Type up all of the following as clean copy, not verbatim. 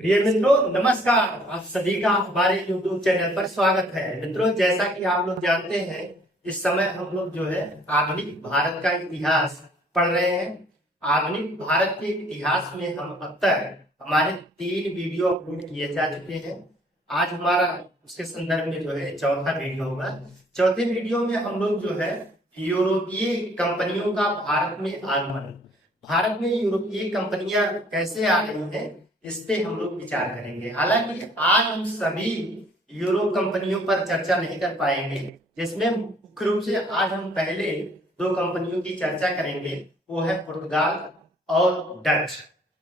प्रिय मित्रों, नमस्कार। आप सभी का हमारे YouTube चैनल पर स्वागत है। मित्रों, जैसा कि आप लोग जानते हैं, इस समय हम लोग जो है आधुनिक भारत का इतिहास पढ़ रहे हैं। आधुनिक भारत के इतिहास में हम अब तक हमारे 3 वीडियो अपलोड किए जा चुके हैं। आज हमारा उसके संदर्भ में जो है चौथा वीडियो होगा। चौथे वीडियो में हम लोग जो है यूरोपीय कंपनियों का भारत में आगमन, भारत में यूरोपीय कंपनियां कैसे आ रही हैं, इस पे हम लोग विचार करेंगे। हालांकि आज हम सभी यूरोप कंपनियों पर चर्चा नहीं कर पाएंगे, जिसमें मुख्य रूप से आज हम पहले 2 कंपनियों की चर्चा करेंगे। वो है पुर्तगाल और डच।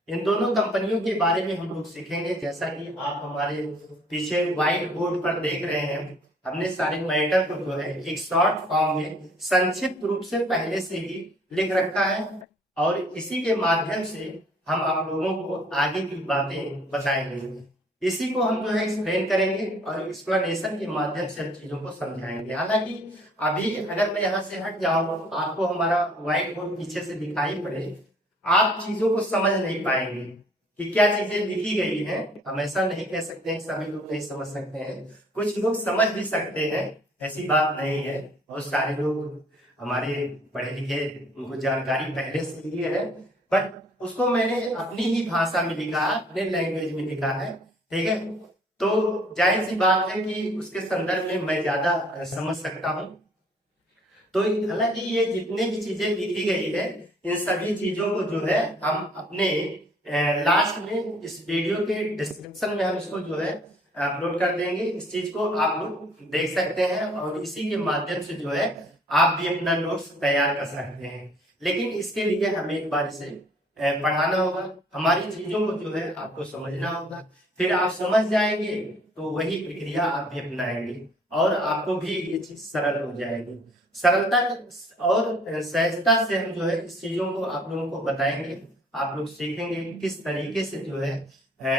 इन दोनों कंपनियों के बारे में हम लोग सीखेंगे। जैसा कि आप हमारे पीछे व्हाइट बोर्ड पर देख रहे हैं, हमने सारे मैटर को जो है एक शॉर्ट फॉर्म में संक्षिप्त रूप से पहले से ही लिख रखा है, और इसी के माध्यम से हम आप लोगों को आगे की बातें बताएंगे। इसी को हम जो है एक्सप्लेन करेंगे और एक्सप्लेनेशन के माध्यम से हम चीजों को समझाएंगे। हालांकि अभी अगर मैं यहाँ से हट जाऊँ, आपको हमारा व्हाइट बोर्ड पीछे से दिखाई पड़े, आप चीजों को समझ नहीं पाएंगे कि क्या चीजें लिखी गई हैं। हम ऐसा नहीं कह सकते हैं सभी लोग नहीं समझ सकते हैं, कुछ लोग समझ भी सकते हैं, ऐसी बात नहीं है। बहुत सारे लोग हमारे पढ़े लिखे, उनको जानकारी पहले से ही है, बट उसको मैंने अपनी ही भाषा में लिखा है, अपने लैंग्वेज में लिखा है। ठीक है, तो जाहिर सी बात है कि उसके संदर्भ में मैं ज्यादा समझ सकता हूँ। तो हालांकि ये जितने भी चीजें लिखी गई है, इन सभी चीजों को जो है हम अपने लास्ट में इस वीडियो के डिस्क्रिप्शन में हम इसको जो है अपलोड कर देंगे। इस चीज को आप लोग देख सकते हैं और इसी के माध्यम से जो है आप भी अपना नोट्स तैयार कर सकते हैं। लेकिन इसके लिए हमें एक बार इसे पढ़ाना होगा, हमारी चीजों को जो है आपको समझना होगा। फिर आप समझ जाएंगे तो वही प्रक्रिया आप भी अपनाएंगे और आपको भी ये चीज सरल हो जाएगी। सरलता और सहजता से हम जो है इस चीजों को आप लोगों को बताएंगे। आप लोग सीखेंगे किस तरीके से जो है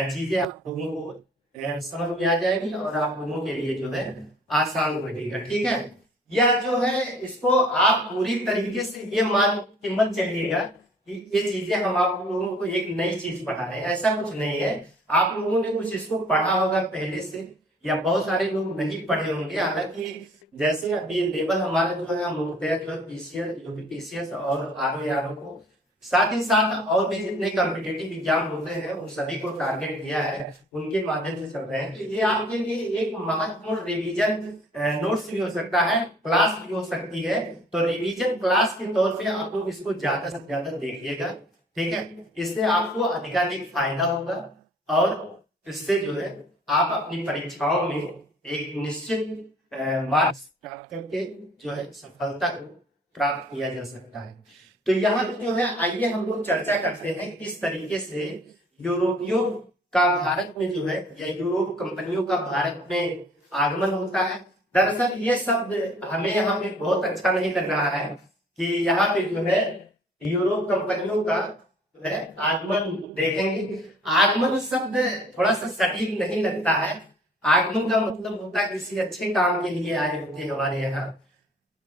चीजें आप लोगों को समझ में आ जाएगी और आप लोगों के लिए जो है आसान बनेगा। ठीक है, यह जो है इसको आप पूरी तरीके से ये मान के मत चलिएगा कि ये चीजें हम आप लोगों को एक नई चीज पढ़ा रहे हैं, ऐसा कुछ नहीं है। आप लोगों ने कुछ इसको पढ़ा होगा पहले से, या बहुत सारे लोग नहीं पढ़े होंगे। हालांकि जैसे अभी लेवल हमारा जो है मुख्यतः जो है पीसीएस, यूपीपीसीएस और आरओ को, साथ ही साथ और भी जितने कॉम्पिटेटिव एग्जाम होते हैं उन सभी को टारगेट किया है, उनके माध्यम से चल रहे हैं। तो ये आपके लिए एक महत्वपूर्ण रिवीजन नोट्स भी हो सकता है, क्लास भी हो सकती है। तो रिवीजन क्लास के तौर पे आप लोग इसको ज्यादा से ज्यादा देखिएगा। ठीक है, इससे आपको अधिकाधिक फायदा होगा और इससे जो है आप अपनी परीक्षाओं में एक निश्चित मार्क्स प्राप्त करके जो है सफलता को प्राप्त किया जा सकता है। तो यहाँ पे जो है आइए हम लोग चर्चा करते हैं किस तरीके से यूरोपियों का भारत में जो है या यूरोप कंपनियों का भारत में आगमन होता है। दरअसल ये शब्द हमें यहाँ पे बहुत अच्छा नहीं लग रहा है कि यहाँ पे जो है यूरोप कंपनियों का जो है आगमन देखेंगे। आगमन शब्द थोड़ा सा सटीक नहीं लगता है। आगमन का मतलब होता है किसी अच्छे काम के लिए आए होते हैं हमारे यहाँ,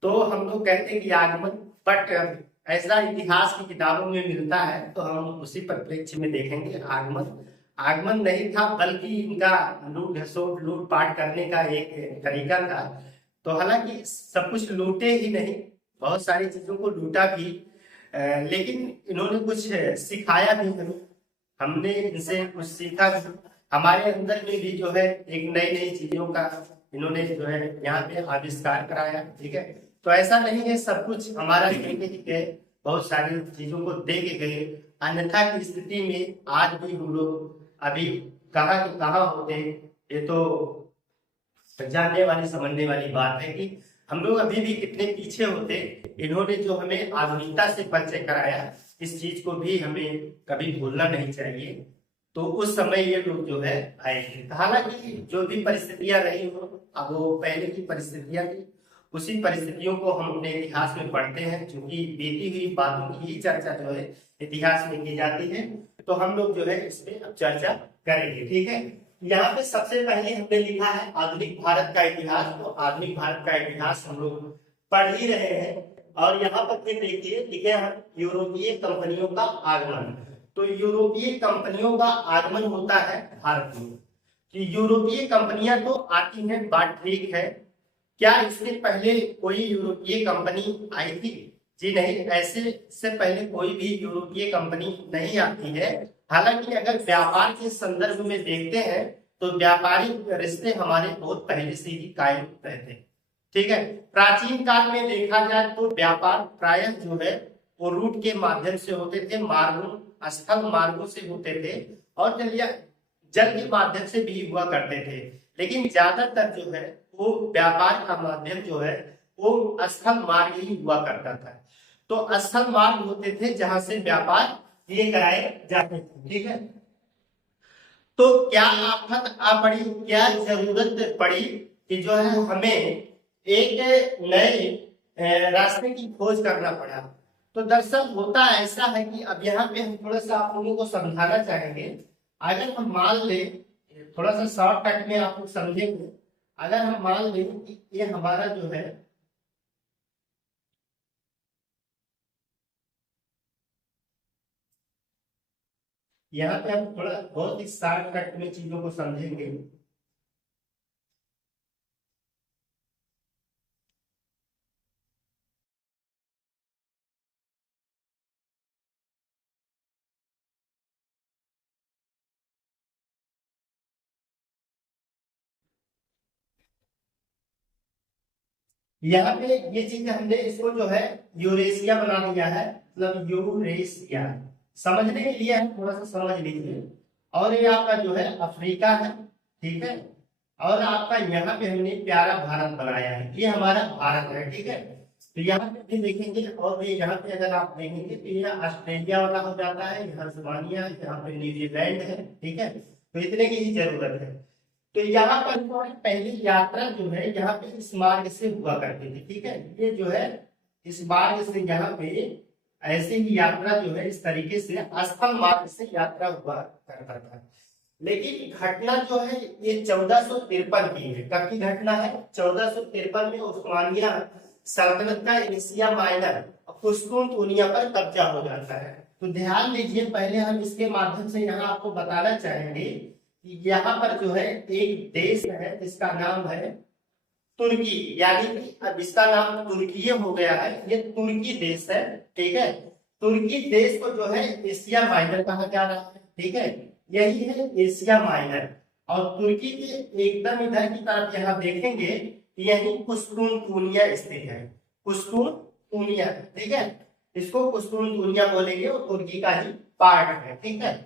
तो हम लोग कहते हैं कि आगमन। बट ऐसा इतिहास की किताबों में मिलता है तो हम उसी परिप्रेक्ष्य में देखेंगे। आगमन आगमन नहीं था, बल्कि इनका लूट घसोट लूट पाट करने का एक तरीका था। तो हालांकि सब कुछ लूटे ही नहीं, बहुत सारी चीजों को लूटा भी, लेकिन इन्होंने कुछ सिखाया भी हमें, हमने इनसे कुछ सीखा भी। हमारे अंदर में भी जो है एक नई नई चीजों का इन्होंने जो है यहाँ पे आविष्कार कराया। ठीक है, तो ऐसा नहीं है सब कुछ हमारा देखे ही गए, बहुत सारी चीजों को दे के गए। अन्यथा की स्थिति में आज भी हम लोग अभी कहाँ के कहाँ होते, ये तो जानने वाली समझने वाली बात है कि हम लोग अभी भी कितने पीछे होते। इन्होंने जो हमें आधुनिकता से परिचय कराया, इस चीज को भी हमें कभी भूलना नहीं चाहिए। तो उस समय ये लोग जो है आए थे। हालांकि जो भी परिस्थितियां रही हो, अब वो पहले की परिस्थितियां थी, उसी परिस्थितियों को हम अपने इतिहास में पढ़ते हैं, क्योंकि बीती हुई बातों की ही चर्चा जो है इतिहास में की जाती है। तो हम लोग जो है इसमें अब चर्चा करेंगे। ठीक है, यहाँ पे सबसे पहले हमने लिखा है आधुनिक भारत का इतिहास। तो आधुनिक भारत का इतिहास हम लोग पढ़ ही रहे हैं, और यहाँ पर फिर देखिए लिखे हैं यूरोपीय कंपनियों का आगमन। तो यूरोपीय कंपनियों का आगमन होता है भारत में। कि यूरोपीय कंपनियां तो आती हैं, बात ठीक है। क्या इससे पहले कोई यूरोपीय कंपनी आई थी? जी नहीं, ऐसे से पहले कोई भी यूरोपीय कंपनी नहीं आती है। हालांकि अगर व्यापार के संदर्भ में देखते हैं तो व्यापारिक रिश्ते हमारे बहुत पहले से ही कायम रहते हैं। ठीक है, प्राचीन काल में देखा जाए तो व्यापार प्रायः जो है वो रूट के माध्यम से होते थे, मार्गों स्थल मार्गों से होते थे, और जल के माध्यम से भी हुआ करते थे। लेकिन ज्यादातर जो है वो व्यापार का माध्यम जो है वो स्थल मार्ग ही हुआ करता था। तो स्थल मार्ग होते थे जहां से व्यापार किए कराए जाते थे। ठीक है, तो क्या आफत आ पड़ी, क्या जरूरत पड़ी कि जो है हमें एक नए रास्ते की खोज करना पड़ा? तो दरअसल होता ऐसा है कि अब यहाँ पे हम थोड़ा सा आप लोगों को समझाना चाहेंगे। अगर हम मान ले, थोड़ा सा शॉर्टकट में आप लोग समझेंगे, अगर हम मान ले कि ये हमारा जो है यहाँ पे हम थोड़ा बहुत ही शॉर्टकट में चीजों को समझेंगे। यहाँ पे ये चीज हमने इसको जो है यूरेशिया बना दिया है, मतलब यूरेशिया। समझने के लिए हम थोड़ा सा समझ लीजिए। और ये आपका जो है अफ्रीका है, ठीक है। और आपका यहाँ पे हमने प्यारा भारत बनाया है, ये हमारा भारत है, ठीक है। तो यहाँ पे भी देखेंगे, और ये यहाँ पे अगर आप देखेंगे तो ये ऑस्ट्रेलिया वाला हो जाता है, यहाँ सुमानिया, यहाँ पे न्यूजीलैंड है, ठीक है। तो इतने की ही जरूरत है। तो यहाँ पर पहली यात्रा जो है यहाँ पे इस मार्ग से हुआ करती थी, ठीक है। ये जो है इस मार्ग से यहाँ पे ऐसे ही यात्रा जो है इस तरीके से स्थल मार्ग से यात्रा हुआ करता था। लेकिन घटना जो है ये 1453 की है। कब की घटना है? 1453 में उस्मानिया सल्तनत का एशिया माइनर पुश्तूनतुनिया पर कब्जा हो जाता है। तो ध्यान लीजिए, पहले हम इसके माध्यम से यहाँ आपको बताना चाहेंगे यहाँ पर जो है एक देश है जिसका नाम है तुर्की, यानी कि अब इसका नाम तुर्की हो गया है, ये तुर्की देश है, ठीक है। तुर्की देश को जो है एशिया माइनर कहा जा रहा है, ठीक है। यही है एशिया माइनर। और तुर्की के एकदम इधर की तरफ यहाँ देखेंगे, यही पुश्तूनतुनिया स्थित है, पुश्तूनतुनिया, ठीक है। इसको पुश्तूनतुनिया बोलेंगे, और तुर्की का ही पार्ट है, ठीक है।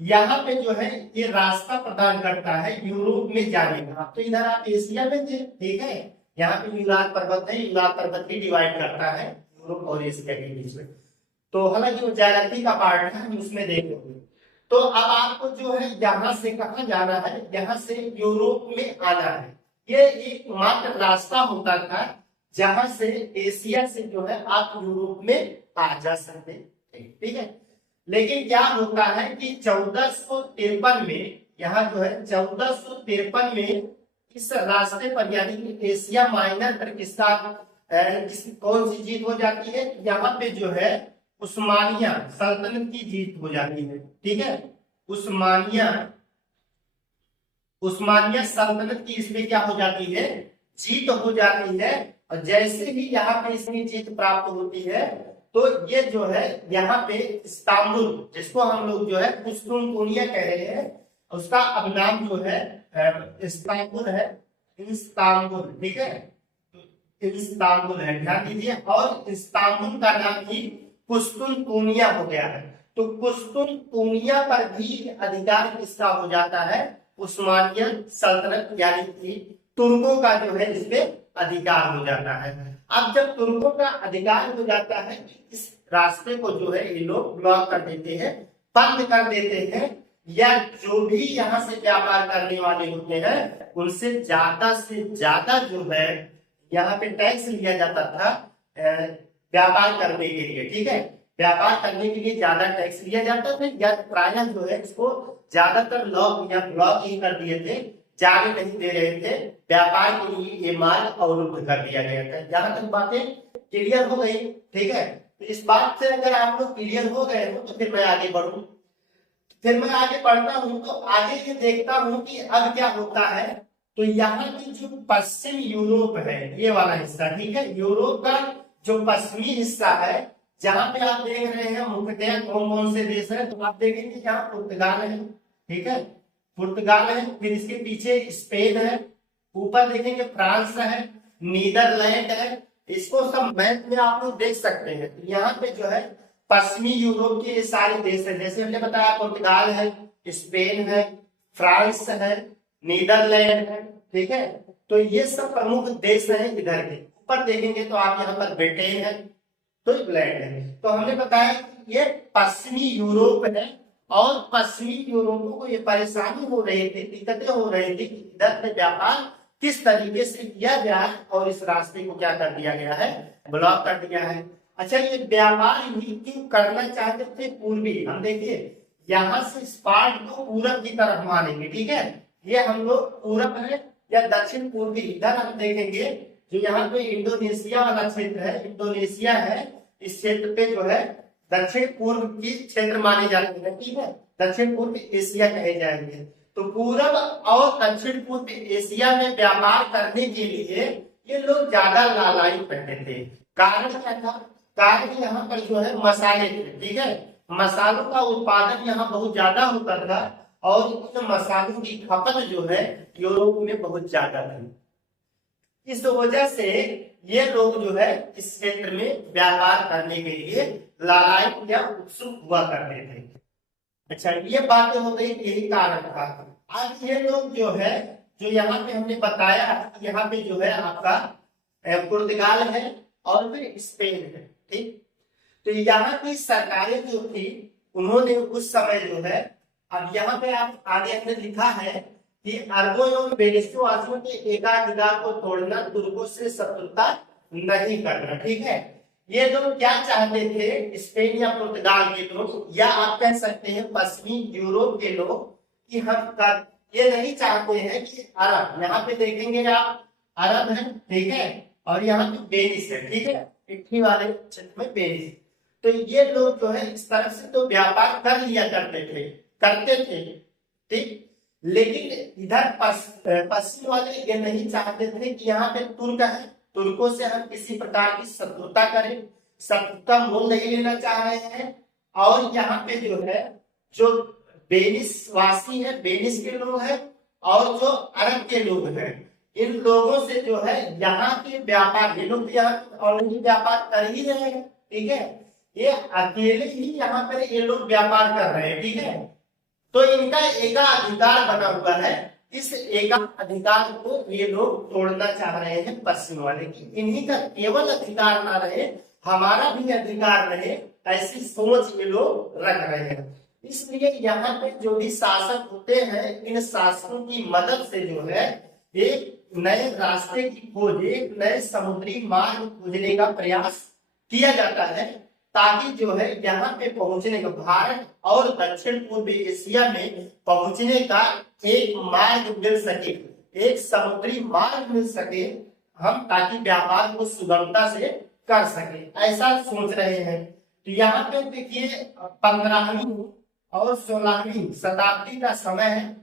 यहाँ पे जो है ये रास्ता प्रदान करता है यूरोप में जाने का। तो इधर आप एशिया में थे, ठीक है। यहाँ पे यूराल पर्वत है, यूराल पर्वत ही डिवाइड करता है यूरोप और एशिया के बीच में। तो हालांकि वो ज्योग्राफी का पार्ट है, हम उसमें देखेंगे। तो अब आपको जो है यहाँ से कहाँ जाना है? यहाँ से यूरोप में आना है। ये एक मात्र रास्ता होता था जहां से एशिया से जो है आप यूरोप में आ जा सकते, ठीक है। लेकिन क्या होता है कि 1453 में, यहाँ जो है 1453 में इस रास्ते पर यानी कि एशिया माइनर पर कौन सी जीत हो जाती है? यहाँ पे जो है उस्मानिया सल्तनत की जीत हो जाती है, ठीक है। उस्मानिया सल्तनत की इसमें क्या हो जाती है? जीत हो जाती है। और जैसे ही यहाँ पे इसमें जीत प्राप्त होती है तो ये जो है यहाँ पे इस्तांबुल, जिसको हम लोग जो है पुश्तूनतुनिया कह रहे हैं, उसका अब नाम जो है इस्तांबुल है, इस्तांबुल, ठीक है। इस्तांबुल है, ध्यान दीजिए। और इस्तांबुल का नाम ही पुश्तूनतुनिया हो गया है। तो पुश्तूनतुनिया पर भी अधिकार किसका हो जाता है? उस्मानिया सल्तनत यानी कि तुर्कों का जो है इसमें अधिकार हो जाता है। अब जब तुर्कों का अधिकार हो जाता है, इस रास्ते को जो है ये लोग ब्लॉक कर देते हैं, बंद कर देते हैं, या जो भी यहाँ से व्यापार करने वाले होते हैं उनसे ज्यादा जो है यहाँ पे टैक्स लिया जाता था व्यापार करने के लिए, ठीक है। व्यापार करने के लिए ज्यादा टैक्स लिया जाता था, या प्रायः जो है इसको ज्यादातर लॉक या ब्लॉक ही कर दिए थे, जाने नहीं दे रहे थे। व्यापार के लिए ये मार्ग अवरुद्ध कर दिया गया था। यहाँ तक बातें क्लियर हो गई, ठीक है। तो इस बात से अगर आप लोग क्लियर हो गए हो तो फिर मैं आगे बढ़ूं। फिर मैं आगे बढ़ता हूँ तो आगे ये देखता हूँ कि अब क्या होता है। तो यहाँ की जो पश्चिम यूरोप है, ये वाला हिस्सा, ठीक है, यूरोप का जो पश्चिमी हिस्सा है, जहां पे आप देख रहे हैं मुख्यतः कौन कौन से देश है, तो आप देखेंगे यहाँ पुर्तगाल है, ठीक है, पुर्तगाल है, फिर इसके पीछे स्पेन है, ऊपर देखेंगे फ्रांस है, नीदरलैंड है। इसको सब मैप में आप लोग देख सकते हैं। यहाँ पे जो है पश्चिमी यूरोप के ये सारे देश है, जैसे हमने बताया पुर्तगाल है, स्पेन है, फ्रांस है, नीदरलैंड है, ठीक है। तो ये सब प्रमुख देश हैं इधर के। ऊपर देखेंगे तो आप यहाँ पर ब्रिटेन है, तो इंग्लैंड है। तो हमने बताया कि ये पश्चिमी यूरोप है, और पश्चिमी यूरोपों को ये परेशानी हो रही थी, दिक्कतें हो रही थी कि इधर से व्यापार किस तरीके से किया जाए, और इस रास्ते को क्या कर दिया गया है, ब्लॉक कर दिया है। अच्छा, ये व्यापार ही क्यों करना चाहते थे पूर्वी, हम देखिए यहाँ से स्पार्ट को पूरब की तरफ मानेंगे, ठीक है, ये हम लोग पूरब है या दक्षिण पूर्वी, इधर हम देखेंगे जो यहाँ पे इंडोनेशिया वाला क्षेत्र है, इंडोनेशिया है, इस क्षेत्र पे जो है दक्षिण पूर्व की क्षेत्र माने जाते हैं, ठीक है, दक्षिण पूर्व एशिया कहे जाएंगे। तो पूरब और दक्षिण पूर्व एशिया में व्यापार करने के लिए ये लोग ज्यादा लालायित रहते थे। कारण क्या था, कारण यहाँ पर जो है मसाले थे, ठीक है, मसालों का उत्पादन यहाँ बहुत ज्यादा होता था, और इन मसालों की खपत जो है यूरोप में बहुत ज्यादा थी। इस वजह से ये लोग जो है इस क्षेत्र में व्यापार करने के लिए लालायित या उत्सुक हुआ करते थे। अच्छा, ये बात हो गई, यही कारण था। अब ये लोग जो है, जो यहाँ पे हमने बताया, यहाँ पे जो है आपका पुर्तगाल है और फिर स्पेन है, ठीक। तो यहाँ की सरकारें जो थी उन्होंने उस समय जो है, अब यहाँ पे आप आगे हमने लिखा है कि अरबों एवं देशवासियों के एकाधिकार को तोड़ना, तुर्कों से शत्रुता नहीं करना, ठीक है। ये लोग क्या चाहते थे, स्पेन या पुर्तगाल के लोग, या आप कह सकते हैं पश्चिमी यूरोप के लोग, कि हम ये नहीं चाहते हैं कि अरब, यहाँ पे देखेंगे आप अरब है, ठीक है, और यहाँ पे बेनिस है, ठीक है, इटली वाले क्षेत्र में बेनिस। तो ये लोग जो है इस तरह से तो व्यापार कर लिया करते थे, ठीक। लेकिन इधर पश्चिम वाले ये नहीं चाहते थे कि यहाँ पे तुर्क है, तुर्कों से हम किसी प्रकार की शत्रुता करें, शत्रुता मोल नहीं लेना चाह रहे हैं। और यहाँ पे जो है, जो बेनिस वासी है, बेनिस के लोग हैं, और जो अरब के लोग हैं, इन लोगों से जो है यहाँ के व्यापार, ये लोग यहाँ ऑलरेडी व्यापार कर ही रहे हैं, ठीक है, ये अकेले ही यहाँ पर ये लोग व्यापार कर रहे हैं, ठीक है। तो इनका एकाधिकार बना हुआ है, इस एकाधिकार को ये लोग तोड़ना चाह रहे हैं पश्चिम वाले, की इन्हीं का केवल अधिकार ना रहे, हमारा भी अधिकार रहे, ऐसी सोच ये लोग रख रहे हैं। इसलिए यहाँ पे जो भी शासक होते हैं, इन शासकों की मदद से जो है एक नए रास्ते की खोज, एक नए समुद्री मार्ग खोजने का प्रयास किया जाता है, ताकि जो है यहाँ पे पहुंचने का, भारत और दक्षिण पूर्व एशिया में पहुंचने का एक मार्ग मिल सके, एक समुद्री मार्ग मिल सके हम, ताकि व्यापार को सुगमता से कर सके, ऐसा सोच रहे हैं। तो यहाँ पे देखिए 15वीं और 16वीं शताब्दी का समय है।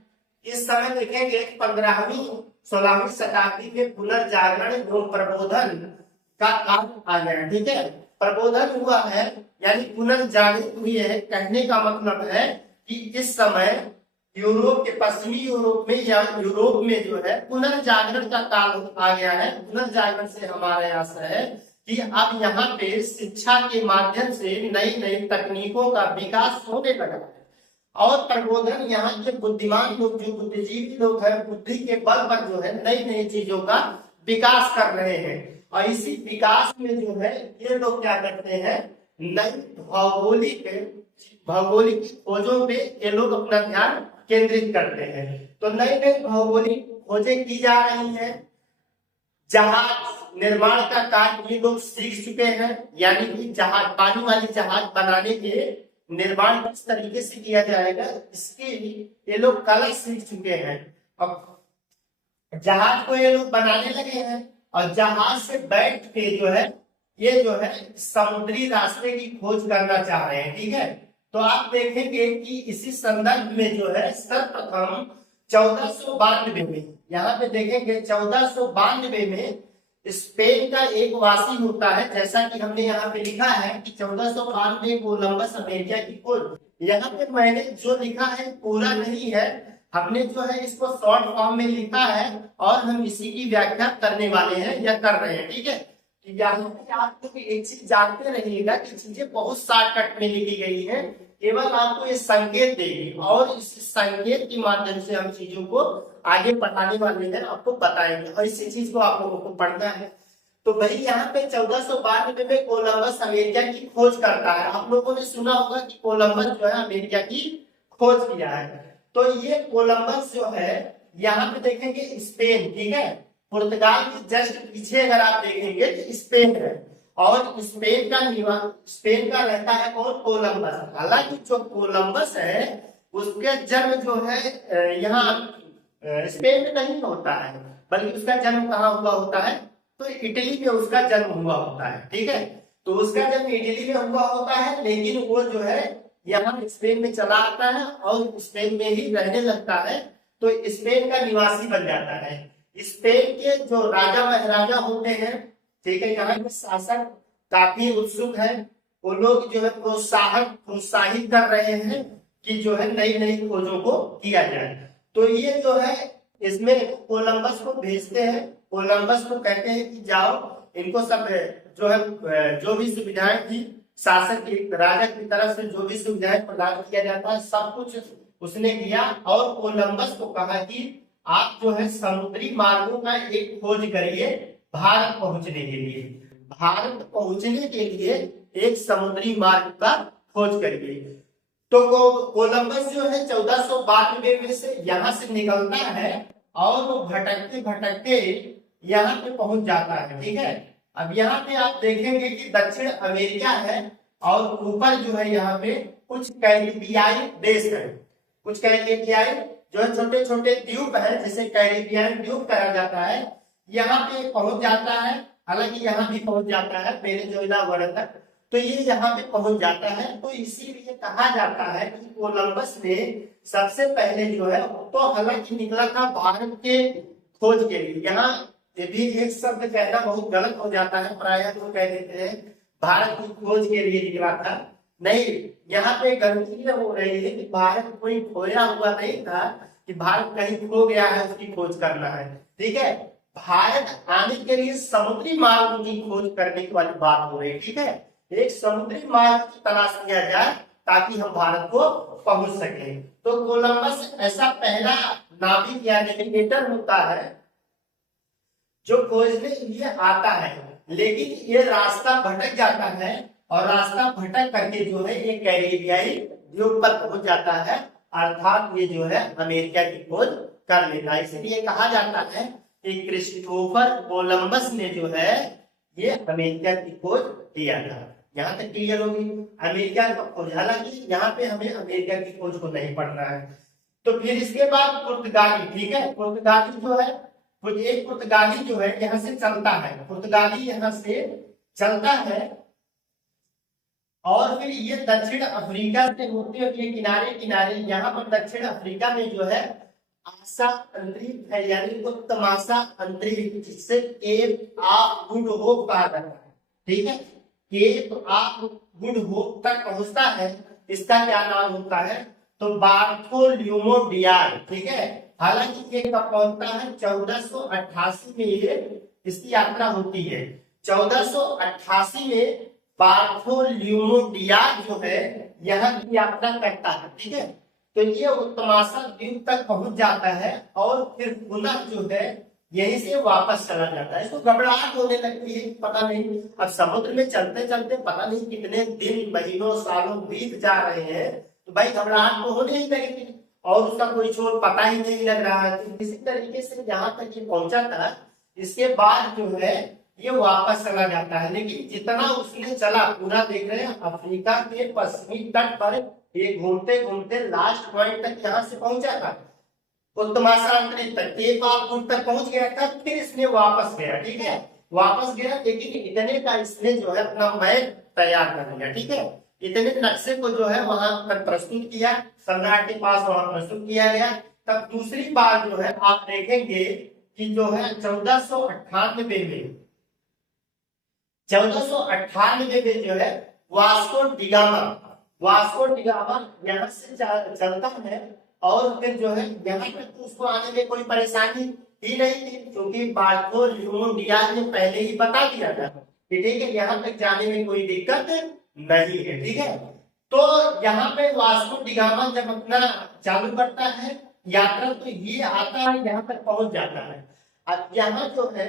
इस समय देखेंगे 15वीं 16वीं शताब्दी में पुनर्जागरण एवं प्रबोधन का काल आ गया, ठीक है, प्रबोधन हुआ है, यानी पुनर्जागृत हुई है। कहने का मतलब है कि इस समय यूरोप के, पश्चिमी यूरोप में या यूरोप में जो है पुनर्जागरण का काल आ गया है। पुनर्जागरण से हमारा आशय है कि अब यहाँ पे शिक्षा के माध्यम से नई नई तकनीकों का विकास होने लगा है, और प्रबोधन यहाँ के बुद्धिमान लोग, जो बुद्धिजीवी लोग हैं, बुद्धि के बल पर जो है नई नई चीजों का विकास कर रहे हैं। और इसी विकास में जो है ये लोग क्या करते हैं, नई भौगोलिक खोजों पे ये लोग अपना ध्यान केंद्रित करते हैं। तो नई नई भौगोलिक खोजें की जा रही हैं। जहाज निर्माण का कार्य ये लोग सीख चुके हैं, यानी कि जहाज, पानी वाली जहाज बनाने के निर्माण किस तरीके से किया जाएगा, इसके लिए ये लोग कला सीख चुके हैं। अब जहाज को ये लोग बनाने लगे हैं, और जहाज से बैठ के जो है ये जो है समुद्री रास्ते की खोज करना चाह रहे हैं, ठीक है। तो आप देखेंगे कि इसी संदर्भ में जो है सर्वप्रथम 1492 में, यहाँ पे देखेंगे 1492 में स्पेन का एक वासी होता है, जैसा कि हमने यहाँ पे लिखा है कि 1492 कोलंबस अमेरिका की खोज। यहाँ पे मैंने जो लिखा है पूरा नहीं है, हमने जो है इसको शॉर्ट फॉर्म में लिखा है और हम इसी की व्याख्या करने वाले हैं या कर रहे हैं। ठीक है, यहाँ पे आप लोग एक चीज जानते रहिएगा कि चीजें बहुत शॉर्टकट में लिखी गई है, केवल आपको ये संकेत देगी और इस संकेत के माध्यम से हम चीजों को आगे पढ़ाने वाले हैं, आपको बताएंगे और इसी चीज को आप लोगों को पढ़ना है। तो भाई यहाँ पे 1492 में कोलंबस अमेरिका की खोज करता है। आप लोगों ने सुना होगा कि कोलंबस जो है अमेरिका की खोज किया है। तो ये कोलंबस जो है यहाँ पे देखेंगे स्पेन, ठीक है, पुर्तगाल के जस्ट पीछे अगर आप देखेंगे तो स्पेन है और स्पेन का रहता है कौन, कोलंबस। हालांकि जो कोलंबस है उसके जन्म जो है यहाँ स्पेन में नहीं होता है, बल्कि उसका जन्म कहाँ हुआ होता है, तो इटली में उसका जन्म हुआ होता है। ठीक है, तो उसका जन्म इटली में हुआ होता है, लेकिन वो जो है यहाँ स्पेन में चला आता है और स्पेन में ही रहने लगता है, तो स्पेन का निवासी बन जाता है। स्पेन के जो राजा महाराजा होते हैं, ठीक है, यहाँ के शासक काफी उत्सुक है, वो लोग जो है प्रोत्साहित कर रहे हैं कि जो है नई नई खोजों को किया जाए। तो ये जो है इसमें कोलंबस को भेजते हैं, कोलंबस को कहते हैं कि जाओ इनको सब जो है जो भी सुविधाएं थी शासक की राजा की तरफ से जो भी सुविधाएं प्रदान किया जाता है सब कुछ उसने किया और कोलंबस को कहा कि आप जो है समुद्री मार्गों का एक खोज करिए भारत पहुंचने के लिए, भारत पहुंचने के लिए एक समुद्री मार्ग का खोज करिए। तो कोलंबस जो है 1492 में से यहाँ से निकलता है और वो भटकते भटकते यहाँ पे पहुंच जाता है। ठीक है, अब यहाँ पे आप देखेंगे कि दक्षिण अमेरिका है और ऊपर जो है यहाँ पे कुछ कैरिबियाई देश है, कुछ कैरिबियाई जो है छोटे छोटे द्वीप है, जिसे कैरिबियन द्वीप कहा जाता है, यहाँ पे पहुंच जाता है। हालांकि यहाँ भी पहुंच जाता है वेनेजुएला वर्ड तक, तो ये यहाँ पे पहुंच जाता है। तो इसीलिए कहा जाता है कि कोलंबस ने सबसे पहले जो है तो हालांकि निकला था भारत के खोज के लिए। यहाँ ये भी एक शब्द कहना बहुत गलत हो जाता है, प्रायः लोग कह देते हैं भारत की खोज के लिए निकला था, नहीं, यहाँ पे गलती ये हो रही है कि भारत कोई खोया हुआ नहीं था कि भारत कहीं खो गया है उसकी खोज करना है। ठीक है, भारत आने के लिए समुद्री मार्ग की खोज करने की वाली बात हो रही है। ठीक है, एक समुद्री मार्ग की तलाश किया जाए ताकि हम भारत को पहुंच सके। तो कोलंबस ऐसा पहला नाविक या नेविगेटर होता है जो खोजने के लिए आता है, लेकिन ये रास्ता भटक जाता है और रास्ता भटक करके जो है ये कैरिबियाई द्वीप पर पहुंच जाता है, अर्थात ये जो है अमेरिका की खोज कर लेता है। इसलिए कहा जाता है कि क्रिस्टोफर कोलंबस ने जो है ये अमेरिका की खोज किया था। यहाँ तक क्लियर होगी अमेरिका की खोज। हालांकि यहाँ पे हमें अमेरिका की खोज को नहीं पढ़ना है। तो फिर इसके बाद पुर्तगाली, ठीक है, पुर्तगाली जो है एक पुर्तगाली जो है यहाँ से चलता है, पुर्तगाली यहाँ से चलता है और फिर ये दक्षिण अफ्रीका से होते हुए किनारे किनारे यहाँ पर दक्षिण अफ्रीका में जो है आशा अंतरिक्ष है, यानी वो तमाशा अंतरिक्ष, जिससे केप ऑफ गुड होप कहा जाता है। ठीक है, केप ऑफ गुड होप तक पहुंचता है। इसका क्या नाम होता है, तो बार्थोलोमेव डियाज। ठीक है, हालांकि ये कब पहुंचता है, 1488 में ये इसकी यात्रा होती है। 1488 में बार्थोलोमेव डियाज जो है यहाँ की यात्रा करता है। ठीक है, तो ये तमाशा द्वीप तक पहुंच जाता है और फिर पुनः जो है यहीं से वापस चला जाता है। इसको घबराहट होने लगती है, पता नहीं अब समुद्र में चलते चलते पता नहीं कितने दिन महीनों सालों बीत जा रहे हैं, तो भाई घबराहट तो होने ही लगेगी और उसका कोई छोर पता ही नहीं लग रहा है। तो इसी तरीके से जहां तक ये पहुंचा था, इसके बाद जो है ये वापस चला जाता है। लेकिन जितना उसने चला, पूरा देख रहे हैं अफ्रीका के पश्चिमी तट पर ये घूमते घूमते लास्ट पॉइंट तक यहाँ से पहुंचा था, तक केप ऑफ गुड तक पहुंच गया था। फिर इसने वापस गया, ठीक है, वापस गया, लेकिन इतने का इसने जो है अपना मैप तैयार कर लिया। ठीक है, इतने नक्शे को जो है वहां पर प्रस्तुत किया, सम्राट के पास वहां प्रस्तुत किया गया। तब दूसरी बार जो है आप देखेंगे कि जो है 1498 में 1498 में जो है वास्को डिगामा यहाँ से चलता है और फिर जो है यहाँ तक तो उसको आने में कोई परेशानी ही नहीं थी, क्योंकि बार्थोलोम्यू डियाज ने पहले ही बता दिया था कि ठीक है यहाँ तक जाने में कोई दिक्कत नहीं है। ठीक है, तो यहाँ पे वास्को डिगामा जब अपना चालू करता है यात्रा तो ये आता है यहाँ तक पहुंच जाता है। अब यहाँ जो है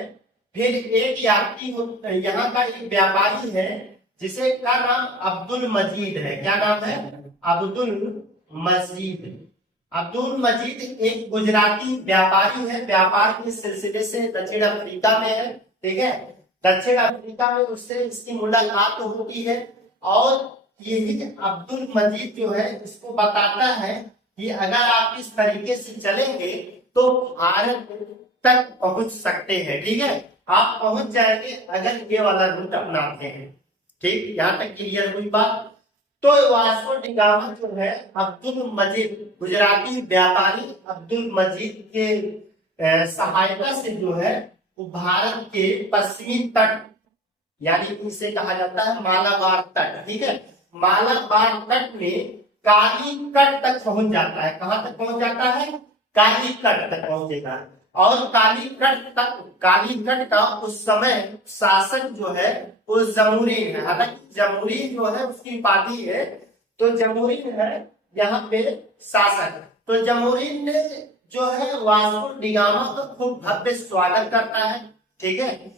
फिर एक यात्री यहाँ का एक व्यापारी है जिसे का नाम अब्दुल मजीद है। क्या नाम है? अब्दुल मजीद। अब्दुल मजीद एक गुजराती व्यापारी है, व्यापार के सिलसिले से दक्षिण अफ्रीका में है। ठीक है, दक्षिण अफ्रीका में उससे इसकी मुलाकात होती है और यही अब्दुल मजीद जो है इसको बताता है कि अगर आप इस तरीके से चलेंगे तो भारत तक पहुंच सकते हैं। ठीक है, आप पहुंच जाएंगे अगर ये वाला रूट अपनाते हैं। ठीक, यहाँ तक क्लियर हुई बात। तो वास्को डिगामा जो है अब्दुल मजीद, गुजराती व्यापारी अब्दुल मजीद के सहायता से जो है वो भारत के पश्चिमी तट यानी इसे कहा जाता है मालाबार तट। ठीक है, मालाबार तट में कालीकट तक पहुंच जाता है। कहां तक पहुंच जाता है? कालीकट तक पहुंचेगा। और कालीकट का उस समय शासक जो है वो जमूरीन है। हालांकि जमूरीन जो है उसकी उपाधि है, तो जमूरीन है यहाँ पे शासक। तो जमूरीन ने जो है वास्को डिगामा का खूब भव्य स्वागत करता है। ठीक है,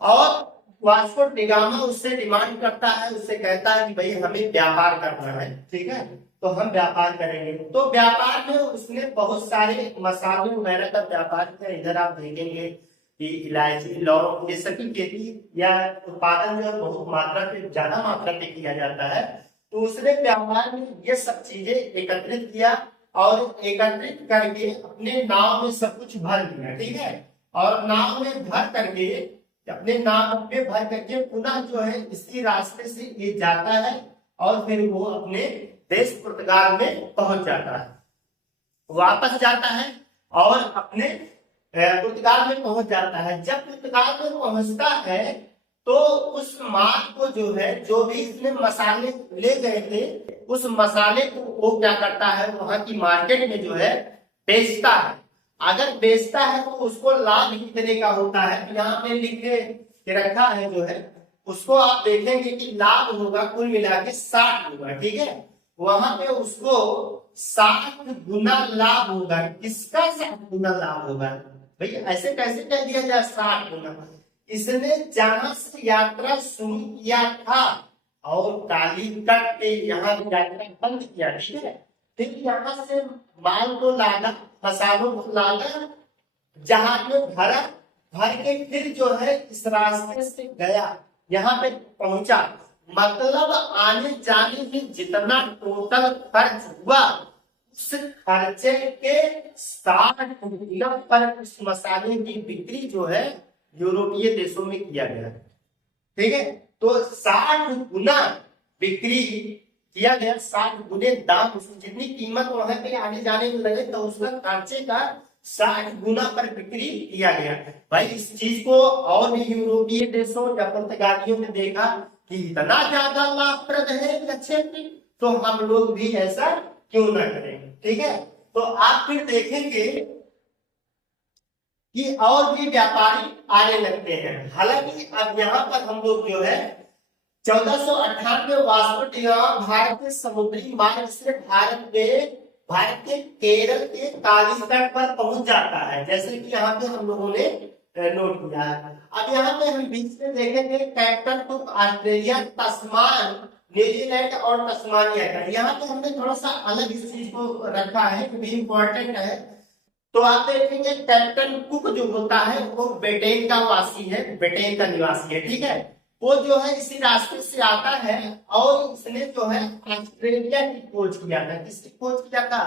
और वास्को डिगामा उससे डिमांड करता है, उससे कहता है कि भाई हमें व्यापार करना है। ठीक है, तो हम व्यापार करेंगे। तो व्यापार में उसने बहुत सारे मसालों वगैरह का व्यापार किया। इधर आप देखेंगे कि इलायची, लौंग, ये सभी खेती या उत्पादन जो है बहुत मात्रा पे, ज्यादा मात्रा पे किया जाता है। तो उसने व्यापार में ये सब चीजें एकत्रित किया और एकत्रित करके अपने नाव में सब कुछ भर लिया। ठीक है, और नाव में भर करके अपने नाव में भर करके पुनः जो है इसी रास्ते से ये जाता है और फिर वो अपने देश पुर्तगाल में पहुंच जाता है, वापस जाता है और अपने पुर्तगाल में पहुंच जाता है। जब पुर्तगाल में पहुंचता है तो उस माल को जो है, जो भी इसने मसाले ले गए थे, उस मसाले को वो क्या करता है, वहां की मार्केट में जो है बेचता है। अगर बेचता है तो उसको लाभ कितने का होता है, यहाँ पे लिख के रखा है जो है, उसको आप देखेंगे कि लाभ होगा कुल मिला के 60 होगा। ठीक है, वहां पे उसको 60 गुना लाभ होगा। किसका 60 गुना लाभ होगा भाई? ऐसे कैसे कह दिया जाए 60 गुना? इसने जहां से यात्रा शुरू किया था और कालीकट के यहाँ यात्रा बंद किया। ठीक है, फिर यहाँ से माल को लादा, मसालों को लादा, जहाज में भरा, भर के फिर जो है इस रास्ते से गया, यहाँ पे पहुंचा। मतलब आने जाने में जितना टोटल खर्च हुआ उस खर्चे के 60 गुना पर उस मसाले की बिक्री जो है यूरोपीय देशों में किया गया। ठीक है, तो 60 गुना बिक्री किया गया, 60 गुने दाम, जितनी कीमत वहां पे आने जाने में लगे तो उसका खर्चे का 60 गुना पर बिक्री किया गया। भाई इस चीज को और भी यूरोपीय देशों या पुर्तगालियों ने देखा कि इतना ज्यादा लाभप्रद है क्षेत्र, तो हम लोग भी ऐसा क्यों ना करें। ठीक है, तो आप फिर देखेंगे कि और भी व्यापारी आने लगते हैं। हालांकि अब यहाँ पर हम लोग जो है 1498 वास्को डिगामा भारत के समुद्री मार्ग से भारत के केरल के काली तट पर पहुंच जाता है, जैसे कि यहाँ पे हम लोगों ने नोट किया है। अब यहाँ पे हम बीच में देखेंगे कैप्टन कुक ऑस्ट्रेलिया, तस्मान, न्यूजीलैंड और तस्मानिया का। यहाँ पे हमने थोड़ा सा अलग इस चीज को रखा है, भी इम्पोर्टेंट है। तो आप देखेंगे कैप्टन कुक जो होता है वो ब्रिटेन का वासी है, ब्रिटेन का निवासी है। ठीक है, वो जो है इसी रास्ते से आता है और इसने जो है ऑस्ट्रेलिया की खोज किया था। किसकी खोज किया था?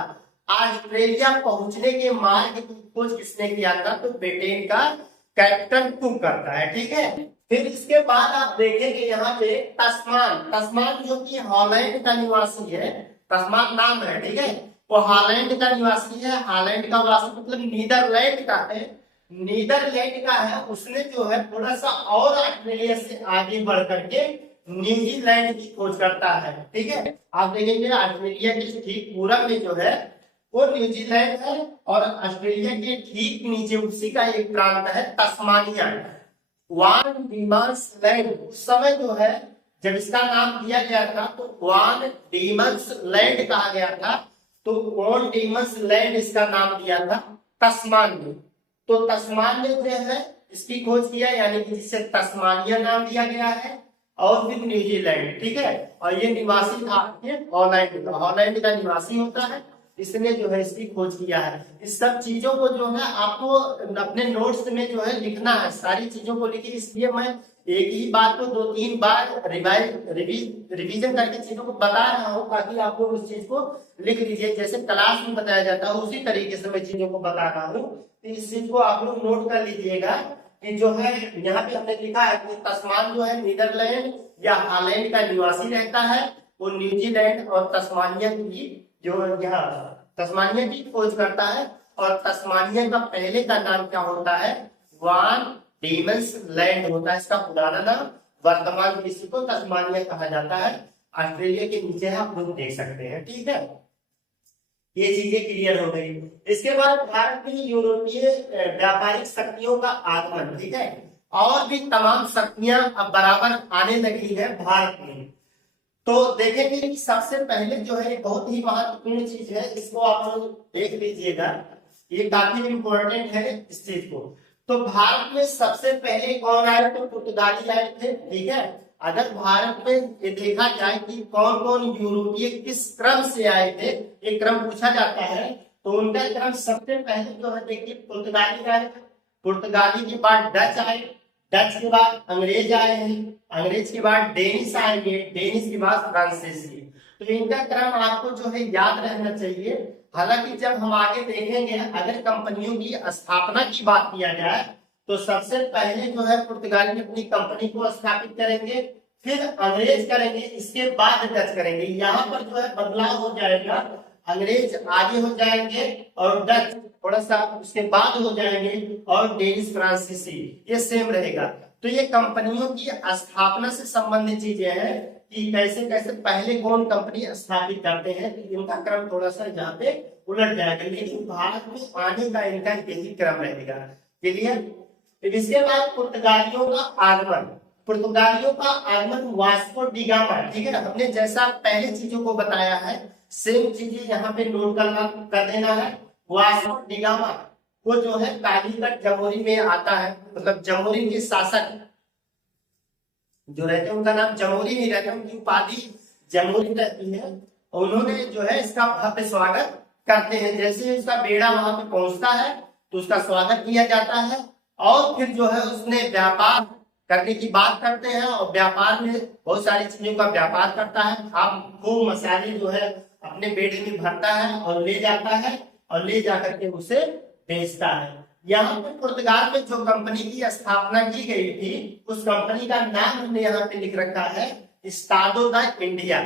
ऑस्ट्रेलिया पहुंचने के मार्ग की खोज किसने किया था? तो ब्रिटेन का कैप्टन कुक करता है, ठीक है। फिर इसके बाद आप देखेंगे यहाँ पे तस्मान, तस्मान जो कि हॉलैंड का निवासी है, तस्मान नाम है, ठीक है। वो हॉलैंड का निवासी है, हॉलैंड का वासी मतलब नीदरलैंड का है, नीदरलैंड का है। उसने जो है थोड़ा सा और ऑस्ट्रेलिया से आगे बढ़ करके न्यूजीलैंड की खोज करता है, ठीक है। आप देखेंगे ऑस्ट्रेलिया के ठीक पूरब में जो है वो न्यूजीलैंड है, और ऑस्ट्रेलिया के ठीक नीचे उसी का एक प्रांत है तस्मानिया। वान डीमंस लैंड उस समय जो है जब इसका नाम दिया गया था तो वान डीमंस लैंड कहा गया था, तो वान डीमंस लैंड इसका नाम दिया था तस्मान ने। तो तस्मान ने जो है इसकी खोज किया, यानी कि जिससे तस्मानिया नाम दिया गया है, और फिर न्यूजीलैंड, ठीक है। और ये निवासी था हॉलैंड का, हॉलैंड का निवासी होता है, इसने जो है इसकी खोज किया है। इस सब चीजों को जो है आपको अपने नोट्स में जो है लिखना है, सारी चीजों को लिखिए। इसलिए मैं एक ही बात को 2-3 बार रिवीजन करके चीजों को बता रहा हूँ, ताकि आप लोग उस चीज को लिख लीजिए। जैसे क्लास में बताया जाता है उसी तरीके से मैं चीजों को बता रहा हूँ, तो इस चीज को आप लोग नोट कर लीजिएगा कि जो है यहाँ पे हमने लिखा है कि तस्मान जो है नीदरलैंड या हॉलैंड का निवासी रहता है, वो न्यूजीलैंड और तस्मानिया की जो यहाँ तस्मानिया की खोज करता है। और तस्मानिया का पहले का नाम क्या होता है, वान डीमंस लैंड होता है इसका पुराना नाम। वर्तमान में इसी को तस्मानिया कहा जाता है। ऑस्ट्रेलिया के नीचे है, आप लोग देख सकते हैं, ठीक है। ये चीजें क्लियर हो गई। इसके बाद भारत में यूरोपीय व्यापारिक शक्तियों का आगमन, ठीक है। और भी तमाम शक्तियां अब बराबर आने लगी है भारत में। तो देखेंगे कि सबसे पहले जो है बहुत ही महत्वपूर्ण चीज है, इसको आप लोग देख लीजिएगा, ये काफी इंपॉर्टेंट है इस चीज को। तो भारत में सबसे पहले कौन आए, तो पुर्तगाली आए थे, ठीक है। अगर भारत में ये देखा जाए कि कौन कौन यूरोपीय किस क्रम से आए थे, एक क्रम पूछा जाता है, तो उनका क्रम सबसे पहले जो है देखिए पुर्तगाली आए, पुर्तगाली के बाद डच आए, डच के बाद अंग्रेज आए हैं, अंग्रेज के बाद डेनिश आएंगे, डेनिश के बाद फ्रांसीसी। तो इनका क्रम आपको जो है याद रहना चाहिए। हालांकि जब हम आगे देखेंगे, अगर कंपनियों की स्थापना की बात किया जाए, तो सबसे पहले जो है पुर्तगाली अपनी कंपनी को स्थापित करेंगे, फिर अंग्रेज करेंगे, इसके बाद डच करेंगे। यहाँ पर जो है बदलाव हो जाएगा, अंग्रेज आगे हो जाएंगे और डच थोड़ा सा उसके बाद हो जाएंगे, और डेनिश फ्रांसीसी ये सेम रहेगा। तो ये कंपनियों की स्थापना से संबंधित चीजें हैं कि कैसे कैसे पहले कौन कंपनी स्थापित करते हैं, तो इनका क्रम थोड़ा सा यहाँ पे उलट जाएगा, लेकिन भारत में आने का इनका यही क्रम रहेगा। क्लियर। इसके बाद पुर्तगालियों का आगमन, पुर्तगालियों का आगमन वास्को डी गामा, ठीक है। हमने जैसा पहले चीजों को बताया है, सेम चीजें यहाँ पे नोट कर देना है। वास्को डी गामा वो जो है कालीकट जमोरी में आता है, मतलब जमोरी के शासक जो रहते हैं उनका नाम जमोरी नहीं रहता, उनकी उपाधि जमोरी रहती है। उन्होंने जो है इसका वहां पे स्वागत करते हैं, जैसे उसका बेड़ा वहां पे पहुंचता है तो उसका स्वागत किया जाता है, और फिर जो है उसने व्यापार करने की बात करते हैं, और व्यापार में बहुत सारी चीजों का व्यापार करता है। आप खूब मसाले जो है अपने बेड़े में भरता है और ले जाता है, और ले जाकर के उसे बेचता है। यहाँ पे पुर्तगाल में जो कंपनी की स्थापना की गई थी, उस कंपनी का नाम हमने यहाँ पे लिख रखा है स्टाडो द इंडिया।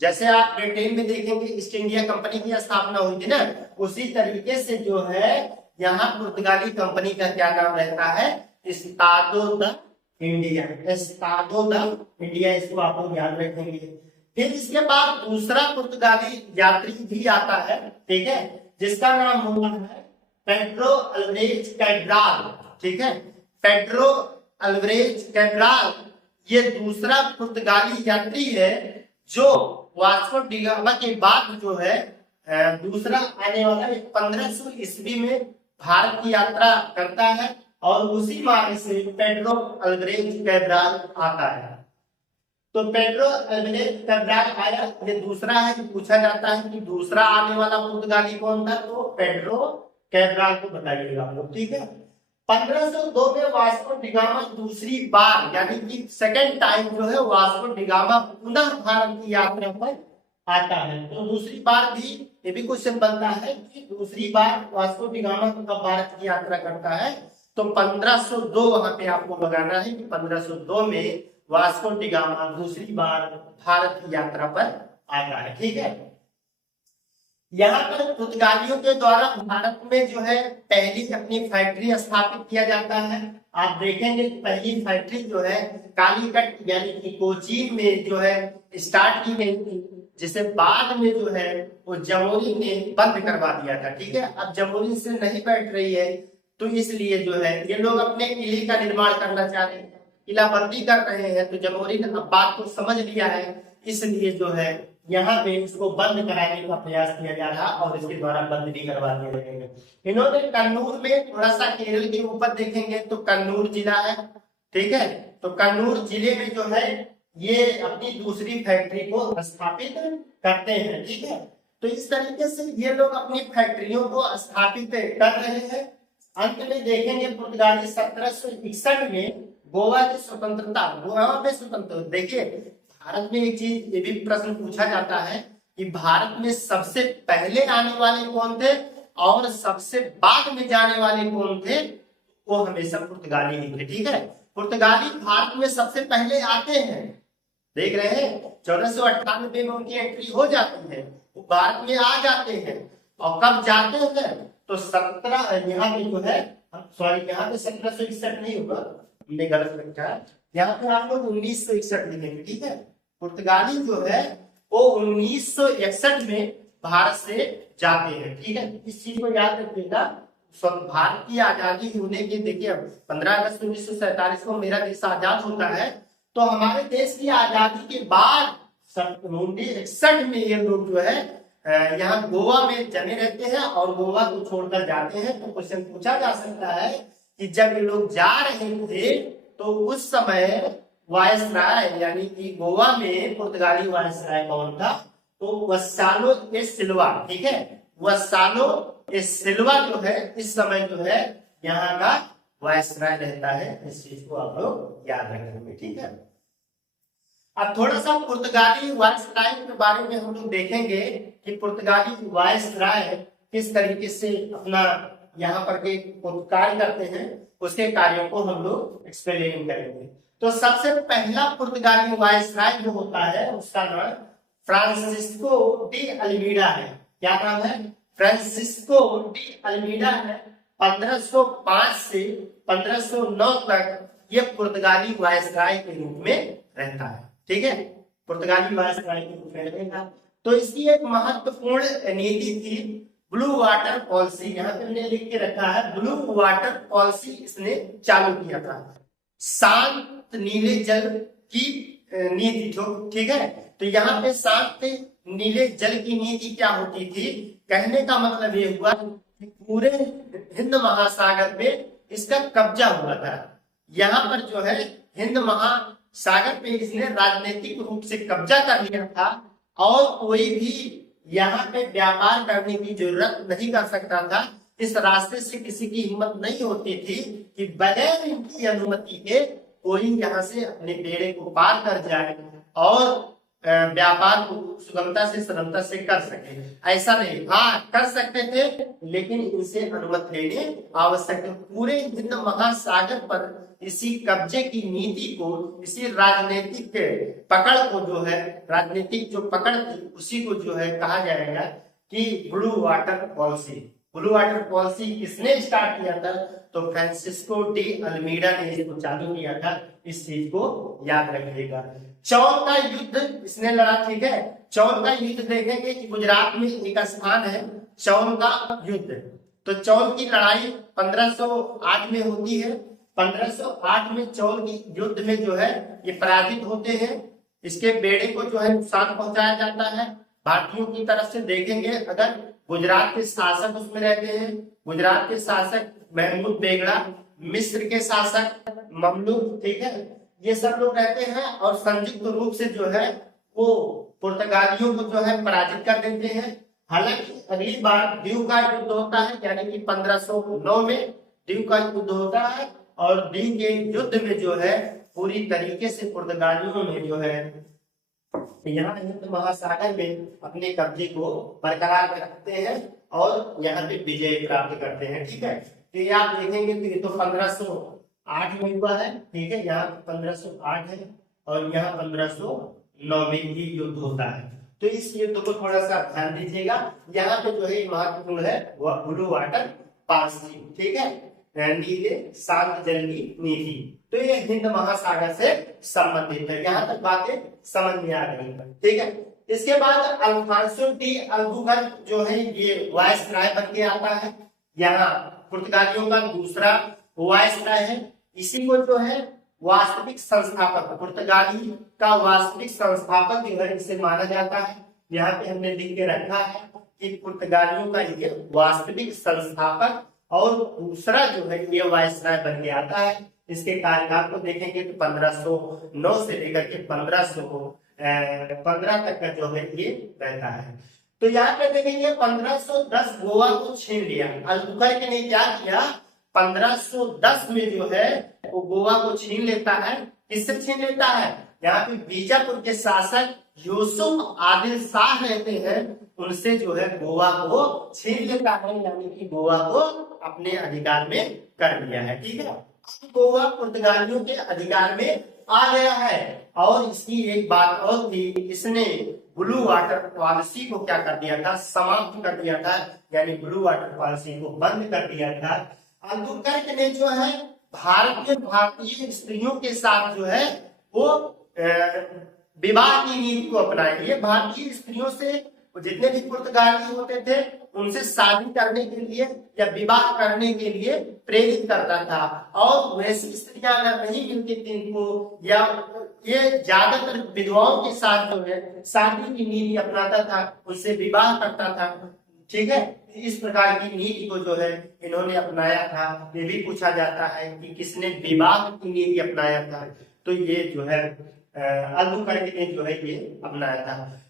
जैसे आप ब्रिटेन में देखेंगे ईस्ट इंडिया कंपनी की स्थापना हुई थी ना, उसी तरीके से जो है यहाँ पुर्तगाली कंपनी का क्या नाम रहता है, स्टाडो द इंडिया, स्टाडो द इंडिया, इसको आप लोग याद रखेंगे। फिर इसके बाद दूसरा पुर्तगाली यात्री भी आता है, ठीक है, जिसका नाम होता है पेड्रो अल्वारेज कैब्राल, ठीक है। पेड्रो अल्वारेज कैब्राल ये दूसरा पुर्तगाली यात्री है जो वास्को डी गामा के बाद जो है दूसरा आने वाला 1500 ईस्वी में भारत की यात्रा करता है, और उसी मार्ग से पेड्रो अल्वारेज कैब्राल आता है। तो पेड्रो अल्वारेज कैब्राल आया, ये दूसरा है। पूछा जाता है कि दूसरा आने वाला पुर्तगाली कौन था, तो पेड्रो कैब्राल को बताइएगा आप लोग, ठीक है। 1502 में वास्को डी गामा दूसरी बार यानी कि सेकंड टाइम जो है वास्को डी गामा पुनः भारत की यात्रा पर आता है। तो दूसरी बार भी ये भी क्वेश्चन बनता है कि दूसरी बार वास्को डी गामा कब भारत की यात्रा करता है, तो 1502 वहां पे आपको लगाना है कि 1502 में वास्को डी गामा दूसरी बार भारत की यात्रा पर आता है। ठीक है, यहाँ पर पुर्तगालियों के द्वारा भारत में जो है पहली अपनी फैक्ट्री स्थापित किया जाता है। आप देखेंगे पहली फैक्ट्री जो है कालीकट यानी कि कोचीन में जो है स्टार्ट की गई थी, जिसे बाद में जो है वो जमोरी ने बंद करवा दिया था। ठीक है, अब जमोरी से नहीं बैठ रही है, तो इसलिए जो है ये लोग अपने किले का निर्माण करना चाह रहे हैं, किलाबंदी कर रहे हैं। तो जमोरी ने अब बात को समझ लिया है, इसलिए जो है यहाँ पे इसको बंद कराने का प्रयास किया जा रहा और इसके द्वारा बंद भी करवा दिए जाएंगे। इन्होंने कन्नूर में थोड़ा सा केरल के ऊपर देखेंगे तो कन्नूर जिला है। ठीक है, तो कन्नूर जिले में जो है ये अपनी दूसरी फैक्ट्री को स्थापित करते हैं। ठीक है, तो इस तरीके से ये लोग अपनी फैक्ट्रियों को स्थापित कर रहे हैं। अंत में देखेंगे पुर्तगाली 1761 में गोवा की स्वतंत्रता, गोवा में स्वतंत्र। देखिए भारत में एक चीज ये भी प्रश्न पूछा जाता है कि भारत में सबसे पहले आने वाले कौन थे और सबसे बाद में जाने वाले कौन थे, वो हमेशा पुर्तगाली ही थे। ठीक है, पुर्तगाली भारत में सबसे पहले आते हैं, देख रहे हैं 1498 में उनकी एंट्री हो जाती है, वो भारत में आ जाते हैं। और कब जाते हैं तो 17 यहाँ पे जो है, सॉरी यहाँ पे 1761 नहीं होगा, हमने गलत लिखा है, यहाँ पे आप लोग 1961 लिखेंगे। ठीक है, पुर्तगाली जो है वो 1961 में भारत से जाते हैं। ठीक है, इस चीज को याद रखिएगा। भारत की आजादी होने के, देखिए 15 अगस्त 1947 को मेरा देश आजाद होता है, तो हमारे देश की आजादी के बाद 1961 में ये लोग जो है यहाँ गोवा में जमे रहते हैं और गोवा को छोड़कर जाते हैं। तो क्वेश्चन पूछा जा सकता है कि जब ये लोग जा रहे थे तो उस समय वायसराय यानी कि गोवा में पुर्तगाली वायसराय कौन था, तो वस्सालो ए सिल्वा। ठीक है, वस्सालो ए सिल्वा जो है इस समय जो है यहाँ का वायसराय रहता है। इस चीज को आप लोग याद रखेंगे। ठीक है, अब थोड़ा सा पुर्तगाली वायसराय के बारे में हम लोग देखेंगे कि पुर्तगाली वायसराय किस तरीके से अपना यहाँ पर के कार्य करते हैं, उसके कार्यों को हम लोग एक्सप्लेन करेंगे। तो सबसे पहला पुर्तगाली वायसराय जो होता है उसका नाम फ्रांसिस्को डी अल्मीडा है। क्या नाम है? फ्रांसिस्को डी अल्मीडा है। 1505 से 1509 तक ये पुर्तगाली वायसराय के रूप में रहता है। ठीक है, पुर्तगाली वायसराय के रूप में रहेगा। तो इसकी एक महत्वपूर्ण नीति थी ब्लू वाटर पॉलिसी। यहाँ पे मैंने लिख के रखा है ब्लू वाटर पॉलिसी इसने चालू किया था, शांत नीले जल की नीति। ठीक है, तो यहाँ पे शांत नीले जल की नीति क्या होती थी, कहने का मतलब ये हुआ कि पूरे हिंद महासागर पे इसका कब्जा हुआ था। यहाँ पर जो है हिंद महासागर पे इसने राजनीतिक रूप से कब्जा कर लिया था और कोई भी यहाँ पे व्यापार करने की जरूरत नहीं कर सकता था। इस रास्ते से किसी की हिम्मत नहीं होती थी कि बगैर इनकी अनुमति के कोई यहाँ से अपने बेड़े को पार कर जाए और व्यापार को सुगमता से सरलता से कर सके। ऐसा नहीं, हाँ कर सकते थे लेकिन इनसे अनुमति लेनी आवश्यक है। पूरे हिंद महासागर पर इसी कब्जे की नीति को, इसी राजनीतिक पकड़ को जो है, राजनीतिक जो पकड़ थी उसी को जो है कहा जाएगा कि blue water policy. Blue water policy किसने स्टार्ट किया था, तो फ्रांसिस्को डी अल्मीडा ने इसको चालू किया था। इस चीज को याद रखिएगा। चौल का युद्ध इसने लड़ा। ठीक है, चौल का युद्ध देखेंगे कि गुजरात में एक स्थान है चौल का युद्ध। तो चौल की लड़ाई 1508 में होती है। 1508 में चौल की युद्ध में जो है ये पराजित होते हैं। इसके बेड़े को जो है नुकसान पहुंचाया जाता है भारतीयों की तरफ से। देखेंगे अगर गुजरात के शासक उसमें रहते हैं, गुजरात के शासक महमूद बेगड़ा, मिस्र के शासक ममलूक, ठीक है, ये सब लोग रहते हैं और संयुक्त रूप से जो है वो पुर्तगालियों को जो है पराजित कर देते हैं। हालांकि अगली बार दीव का युद्ध होता है, यानी कि 1509 में दीव का युद्ध होता है और दीव के युद्ध में जो है पूरी तरीके से पुर्तगालियों में जो है यहाँ हिंद महासागर में अपने कब्जे को बरकरार रखते हैं और यहाँ पे विजय प्राप्त करते हैं। ठीक है, तो ये आप देखेंगे तो ये तो 1508 में हुआ है, ठीक है, यहाँ 1508 है और यहाँ 1509 में ये युद्ध होता है। तो इस युद्ध को थोड़ा सा ध्यान दीजिएगा। यहाँ पे जो है महत्वपूर्ण है वह ब्लू वाटर पॉलिसी, ठीक है, नीले शांत जल की नीति। तो ये हिंद महासागर से संबंधित है। यहाँ तक बातें समझ में आ गई, ठीक है। इसके बाद अल्फांसो डी अल्बुकर्क जो है ये वायसराय बन के आता है। यहाँ पुर्तगालियों का दूसरा वायसराय है। इसी को जो है वास्तविक संस्थापक, पुर्तगाली का वास्तविक संस्थापक जो है इसे माना जाता है। यहाँ पे हमने लिख के रखा है कि पुर्तगालियों का ये वास्तविक संस्थापक और दूसरा जो है ये वायसराय बन के आता है। इसके कार्यकाल को देखेंगे तो 1509 से लेकर के 1515 तक का जो है ये रहता है। तो यहाँ पे देखेंगे 1510 गोवा को छीन लिया। अल्बुकर्क ने क्या किया, 1510 में जो है वो गोवा को छीन लेता है। किससे छीन लेता है, यहाँ पे बीजापुर के शासक यूसुफ आदिल शाह रहते हैं, उनसे जो है गोवा को छीन लेता है, यानी कि गोवा को अपने अधिकार में कर लिया है, ठीक है। गोवा पुर्तगालियों के अधिकार में आ गया है। और इसकी एक बात और थी, इसने ब्लू वाटर पॉलिसी को क्या कर दिया था, समाप्त कर दिया था, यानी ब्लू वाटर पॉलिसी को बंद कर दिया था। अल्बुकर्क ने जो है भारतीय स्त्रियों के साथ जो है वो विवाह की नीति को अपनाई। ये भारतीय स्त्रियों से जितने भी पुर्तगाली होते थे उनसे शादी करने के लिए या विवाह करने के लिए प्रेरित करता था। और वैसी स्त्रियां अगर नहीं मिलती थी इनको, या ये ज्यादातर विधवाओं के साथ जो है शादी की नीति अपनाता था, उनसे विवाह करता था, ठीक है। इस प्रकार की नीति को जो है इन्होंने अपनाया था। ये भी पूछा जाता है कि किसने विवाह की नीति अपनाया था, तो ये जो है अल्बुकर्क ने जो है ये अपनाया था।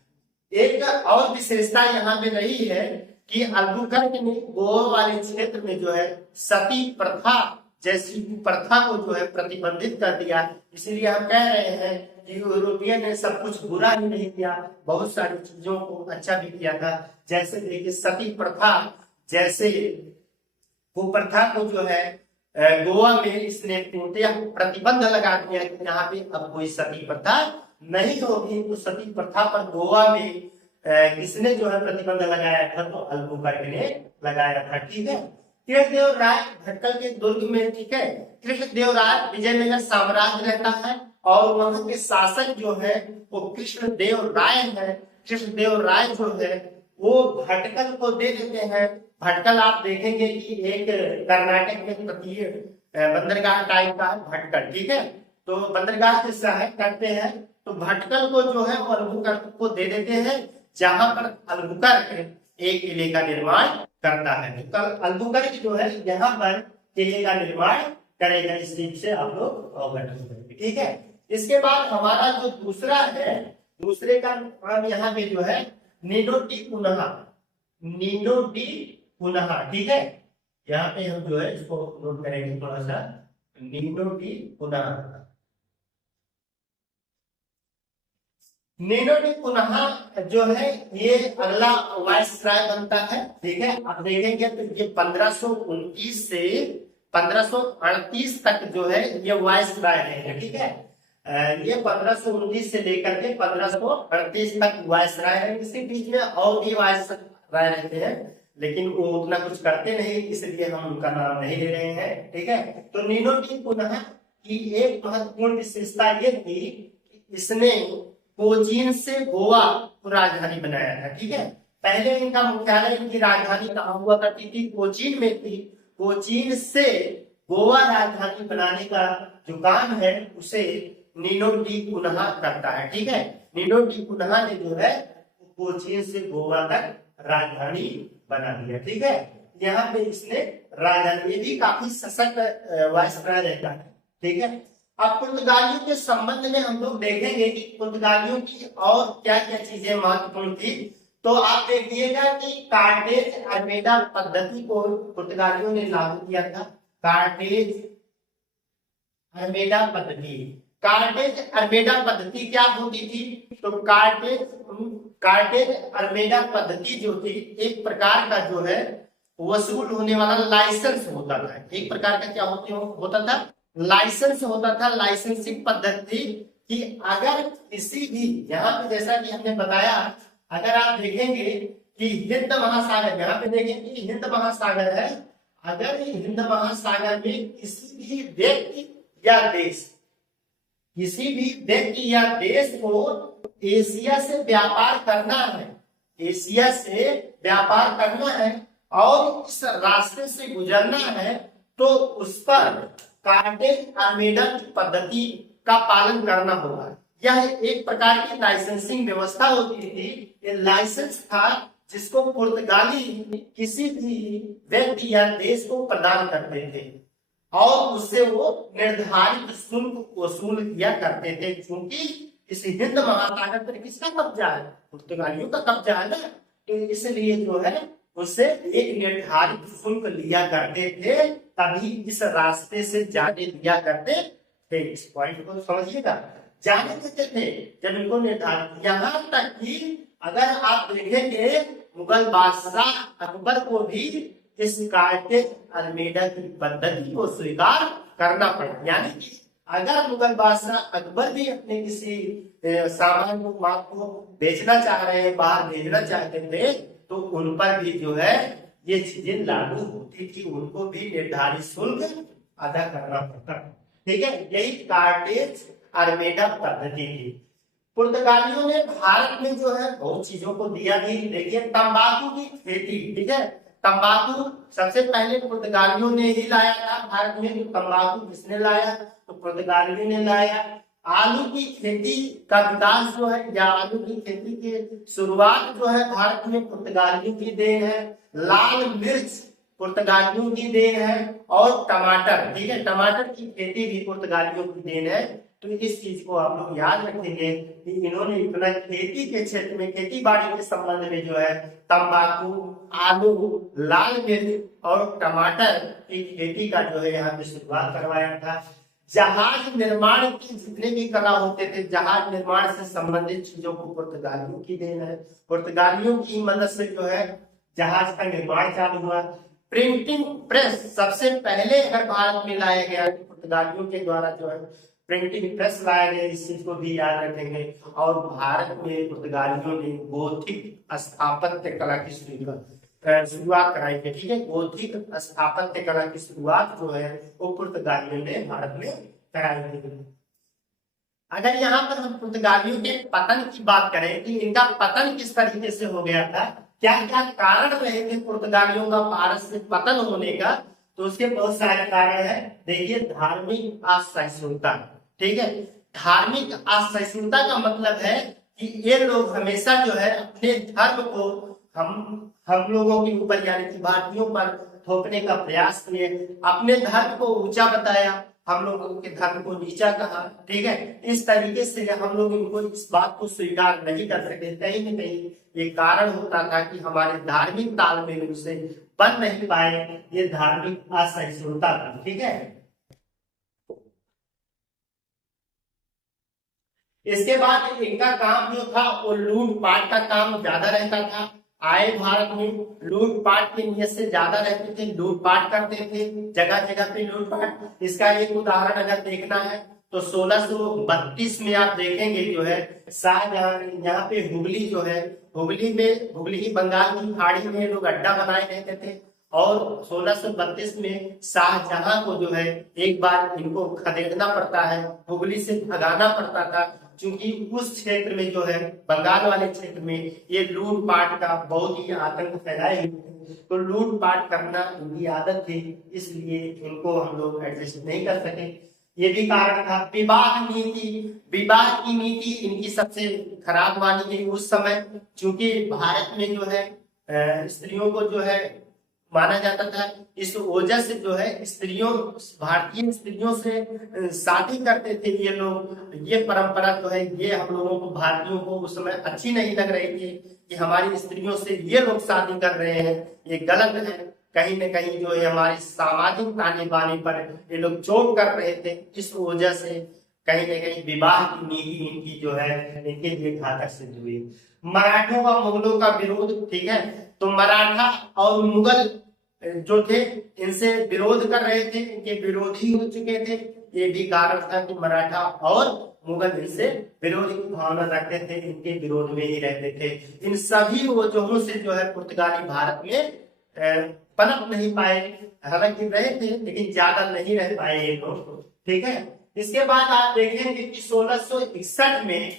एक और विशेषता यहाँ पे रही है कि अल्बुकर्क ने गोवा वाले क्षेत्र में जो है सती प्रथा जैसी प्रथा को जो है प्रतिबंधित कर दिया। इसलिए हम कह रहे हैं कि यूरोपियन ने सब कुछ बुरा ही नहीं किया, बहुत सारी चीजों को अच्छा भी किया था। जैसे देखिए सती प्रथा, जैसे वो प्रथा को जो है गोवा में इसने पूर्णतः प्रतिबंध लगा दिया कि यहाँ पे अब कोई सती प्रथा नहीं होगी। तो सती प्रथा पर गोवा में किसने जो है प्रतिबंध लगाया था, तो अल्बुकर्क ने लगाया था, ठीक है। कृष्णदेव राय भटकल के दुर्ग में, ठीक है, कृष्णदेव राय विजयनगर साम्राज्य रहता है और वहां के शासक जो है वो कृष्णदेव राय है। कृष्णदेव राय जो है वो भटकल को दे देते हैं। भटकल आप देखेंगे कि एक कर्नाटक में तटीय बंदरगाह टाइप का भटकल, ठीक है। तो बंदरगाह से सहायक करते हैं, तो भटकल को जो है वो अल्बुकर्क को दे देते हैं, जहां पर अल्बुकर्क एक किले का निर्माण करता है। तो कल अल्बुकर्क जो है यहाँ पर किले का निर्माण करेगा। इस चीज से आप लोग अवगत हो जाएंगे, ठीक है। इसके बाद हमारा जो दूसरा है, दूसरे का नाम यहाँ पे जो है नीनो डी कुनहा, नीनो डी कुनहा, ठीक है। यहाँ पे हम जो है इसको नोट करेंगे थोड़ा सा, नीनो डी कुनहा। नीनो डी कुनहा जो है ये अगला वायसराय बनता है, ठीक है। आप देखेंगे तो ये 1529 से 1538 तक जो है ये वायसराय है, ठीक है। ये 1519 से लेकर के 1538 तक वायसराय है। इसी बीच में और भी वायसराय रहते हैं, लेकिन वो उतना कुछ करते नहीं, इसलिए हम उनका नाम नहीं ले रहे हैं, ठीक है। तो नीनो डी कुनहा की एक महत्वपूर्ण विशेषता ये थी कि इसने कोचीन से गोवा को राजधानी बनाया था, ठीक है। पहले इनका मुख्यालय, इनकी राजधानी कहाँ हुआ करती थी, कोचीन में थी। कोचीन से गोवा राजधानी बनाने का जो काम है उसे नीनो डी कुनहा करता है, ठीक है। नीनो डी कुनहा ने जो है कोचीन से गोवा तक राजधानी बना दिया, ठीक है। यहाँ पे इसने राजधानी, ये भी काफी सशक्त वायसराय रहता है, ठीक है। अब पुर्तगालियों के संबंध में हम लोग देखेंगे कि पुर्तगालियों की और क्या क्या चीजें महत्वपूर्ण थी। तो आप देखिएगा कि कार्टेज अल्मेडा पद्धति को पुर्तगालियों ने लागू किया था। कार्टेज अल्मेडा पद्धति, कार्टेज अल्मेडा पद्धति क्या होती थी, तो कार्टेज अल्मेडा पद्धति जो थी एक प्रकार का जो है वसूल होने वाला लाइसेंस होता था। एक प्रकार का क्या होता था, लाइसेंस होता था, लाइसेंसिंग पद्धति कि अगर किसी भी, यहाँ पे जैसा कि हमने बताया, अगर आप देखेंगे कि हिंद महासागर, यहाँ पे देखेंगे कि हिंद महासागर है, अगर हिंद महासागर में किसी भी व्यक्ति या देश, किसी भी व्यक्ति या देश को एशिया से व्यापार करना है, एशिया से व्यापार करना है और इस रास्ते से गुजरना है, तो उस पर कार्टेज आर्मेडा की पद्धति का पालन करना होगा। यह एक प्रकार की लाइसेंसिंग व्यवस्था होती थी। ये लाइसेंस था जिसको पुर्तगाली किसी भी व्यक्ति या देश को प्रदान करते थे और उससे वो निर्धारित शुल्क वसूल किया करते थे। क्योंकि इस हिंद महासागर पर किसका कब्जा है, पुर्तगालियों का कब्जा है ना, तो इसलिए जो है उससे एक निर्धारित शुल्क लिया करते थे, तभी इस रास्ते से जाने दिया करते थे। इस पॉइंट को समझिएगा, जाने देते थे जब इनको निर्धारित। यहाँ तक कि अगर आप देखेंगे मुगल बादशाह अकबर को भी इस कार्टेज आर्मेडा की पद्धति को स्वीकार करना पड़ा। यानी कि अगर मुगल बादशाह अकबर भी अपने किसी सामान को, माल को बेचना चाह रहे हैं, बाहर भेजना चाहते थे, तो उन पर भी जो है ये चीजें लागू होती थी, उनको भी निर्धारित शुल्क अदा करना पड़ता। ठीक है, यही कार्टेज आर्मेडा पद्धति थी। पुर्तगालियों ने भारत में जो है बहुत चीजों को दिया भी। देखिए तंबाकू की खेती, ठीक है, तंबाकू सबसे पहले पुर्तगालियों ने ही लाया था भारत में। तो तंबाकू किसने लाया, तो पुर्तगालियों ने लाया। आलू की खेती का विकास जो है, या आलू की खेती की शुरुआत जो है भारत में पुर्तगालियों की देन है। लाल मिर्च पुर्तगालियों की देन है और टमाटर, ठीक है, टमाटर की खेती भी पुर्तगालियों की देन है। तो इस चीज को आप लोग याद रखेंगे कि इन्होंने इतना खेती के क्षेत्र में, खेती बाड़ी के संबंध में जो है तंबाकू, आलू, लाल मिर्च और टमाटर की खेती का जो है यहाँ पे शुरुआत करवाया था। जहाज निर्माण की जितने भी कला होते थे, जहाज निर्माण से संबंधित चीजों को पुर्तगालियों की देन है। पुर्तगालियों की मदद से जो है जहाज का निर्माण चालू हुआ। प्रिंटिंग प्रेस सबसे पहले अगर भारत में लाया गया तो पुर्तगालियों के द्वारा जो है प्रिंटिंग प्रेस लाया गया, इस चीज को भी याद रखेंगे। और भारत में पुर्तगालियों ने गोथिक स्थापत्य कला की शुरुआत कराई थी। ठीक है, गोथिक स्थापत्य कला की शुरुआत जो है वो पुर्तगालियों ने भारत में कराई थी। अगर यहाँ पर हम पुर्तगालियों के पतन की बात करें कि इनका पतन किस तरीके से हो गया था, क्या क्या कारण रहे थे पुर्तगालियों का भारत से पतन होने का, तो उसके बहुत सारे कारण है। देखिए धार्मिक असहिष्णुता, ठीक है, धार्मिक असहिष्णुता का मतलब है कि ये लोग हमेशा जो है अपने धर्म को हम लोगों के ऊपर यानी कि भारतीयों पर थोपने का प्रयास किए। अपने धर्म को ऊंचा बताया, हम लोगों के धर्म को नीचा कहा। ठीक है, इस तरीके से हम लोग इनको इस बात को स्वीकार नहीं कर सकते। कहीं न कहीं ये कारण होता था कि हमारे धार्मिक तालमेल से बन नहीं पाए, ये धार्मिक असहिष्णुता था। ठीक है, इसके बाद इनका काम जो था वो लूटपाट का काम ज्यादा रहता था। आए भारत में लूटपाट की नियत से ज्यादा रहते थे, लूटपाट करते थे, जगह जगह पे लूटपाट। इसका एक उदाहरण अगर देखना है तो 1632 में आप देखेंगे जो है शाहजहां, यहाँ पे हुगली जो है, हुगली ही बंगाल की खाड़ी में लोग अड्डा बनाए रहते थे। और 1632 में शाहजहां को जो है एक बार इनको खदेड़ना पड़ता है, हुगली से भगाना पड़ता था, क्योंकि उस क्षेत्र में जो है बंगाल वाले क्षेत्र में ये लूटपाट का बहुत ही आतंक फैलाए हुए। तो लूटपाट करना इनकी आदत थी, इसलिए इनको हम लोग एडजस्ट नहीं कर सके। ये भी कारण था। विवाह की नीति इनकी सबसे खराब मानी गई उस समय, क्योंकि भारत में जो है स्त्रियों को जो है माना जाता था। इस वजह से जो है भारतीय स्त्रियों से शादी करते थे ये लोग। ये परंपरा जो है ये हम लोगों को, भारतीयों को उस समय अच्छी नहीं लग रही थी कि हमारी स्त्रियों से ये लोग शादी कर रहे हैं, ये गलत है। कहीं न कहीं जो है हमारे सामाजिक ताने बाने पर ये लोग चोट कर रहे थे। इस वजह से कहीं न कहीं विवाह की नीति इनकी जो है इनके लिए घातक सिद्ध हुई। मराठों का मुगलों का विरोध, ठीक है, तो मराठा और मुगल जो थे इनसे विरोध कर रहे थे, इनके विरोधी हो चुके थे। ये भी कारण था कि मराठा और मुगल इनसे विरोधी की भावना रखते थे, इनके विरोध में ही रहते थे। इन सभी वजहों से जो है पुर्तगाली भारत में पनप नहीं पाए। हालांकि रहे थे लेकिन ज्यादा नहीं रह पाए ये लोग, ठीक है। इसके बाद आप देखेंगे कि 1661 में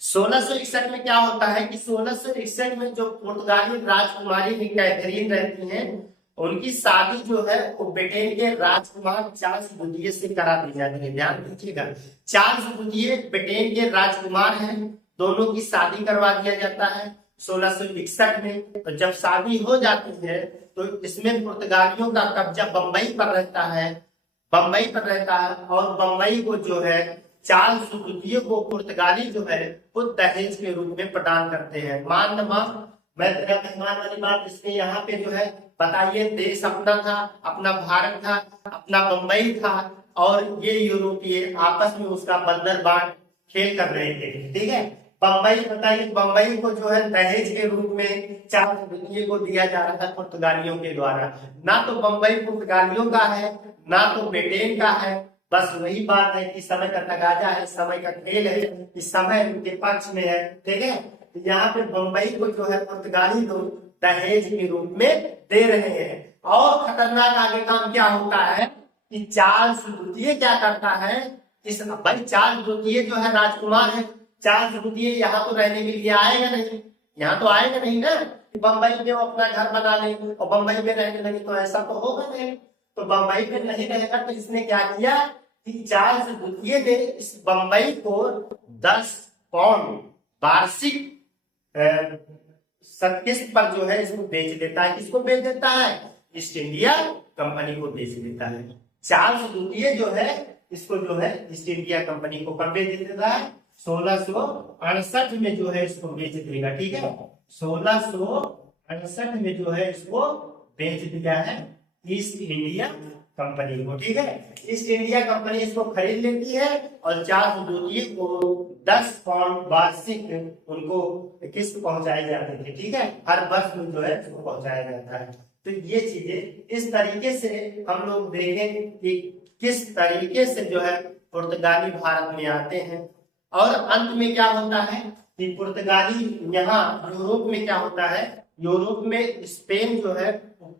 1661 में क्या होता है कि 1661 में जो पुर्तगाली राजकुमारी कैथरीन रहती हैं, उनकी शादी जो है वो ब्रिटेन के राजकुमार चार्ल्स द्वितीय से करा दी जाती है। ध्यान दीजिएगा, चार्ल्स द्वितीय ब्रिटेन के राजकुमार हैं, दोनों की शादी करवा दिया जाता है 1661 में। तो जब शादी हो जाती है तो इसमें पुर्तगालियों का कब्जा बंबई पर रहता है, बंबई पर रहता है। और बंबई को जो है चार्ल्स द्वितीय को पुर्तगाली जो है वो दहेज के रूप में प्रदान करते हैं। मान मैं तेरा मेहमान वाली बात, इसमें यहाँ पे जो है बताइए, देश अपना था, अपना भारत था, अपना बंबई था, और ये यूरोपीय आपस में उसका बंदर बांट खेल कर रहे थे, ठीक है। बंबई बताइए, बंबई को जो है दहेज के रूप में चार्ल्स द्वितीय को दिया जा रहा था पुर्तगालियों के द्वारा। ना तो बंबई पुर्तगालियों का है, ना तो ब्रिटेन का है। बस वही बात है कि समय का तगाजा है, समय का खेल है, इस समय उनके पक्ष में है, ठीक है। यहाँ पे बंबई को जो है पुर्तगाली लोग दहेज के रूप में दे रहे हैं। और खतरनाक आगे काम क्या होता है कि चार्ल्स द्वितीय क्या करता है, इस भाई चार्ल्स द्वितीय जो है राजकुमार है, चार्ल्स द्वितीय यहाँ तो रहने के लिए आएगा नहीं, यहाँ तो आएगा नहीं ना। बंबई में वो अपना घर बना ले और बंबई में रहने लगे तो ऐसा तो होगा नहीं। तो बंबई में नहीं रहेगा तो इसने क्या किया कि चार्ल्स द्वितीय ने इस बंबई को 10 पाउंड वार्षिक किस्त पर जो है इसको बेच देता है। किसको बेच देता है? ईस्ट इंडिया कंपनी को बेच देता है। चार्ल्स द्वितीय जो है इसको जो है ईस्ट इंडिया कंपनी को कब बेच देता है? 1668 में जो है इसको बेच देगा, ठीक है। 1668 में जो है इसको बेच दिया है ईस्ट इंडिया कंपनी को, ठीक है। ईस्ट इंडिया कंपनी इसको खरीद लेती है और चार्ल्स द्वितीय को 10 पाउंड वार्षिक उनको किस्त पहुंचाई जाती थी, ठीक है। हर वर्ष में जो है इसको पहुंचाया जाता है। तो ये चीजें इस तरीके से हम लोग देखें कि किस तरीके से जो है पुर्तगाली भारत में आते हैं। और अंत में क्या होता है कि पुर्तगाली यहाँ यूरोप में क्या होता है, यूरोप में स्पेन जो है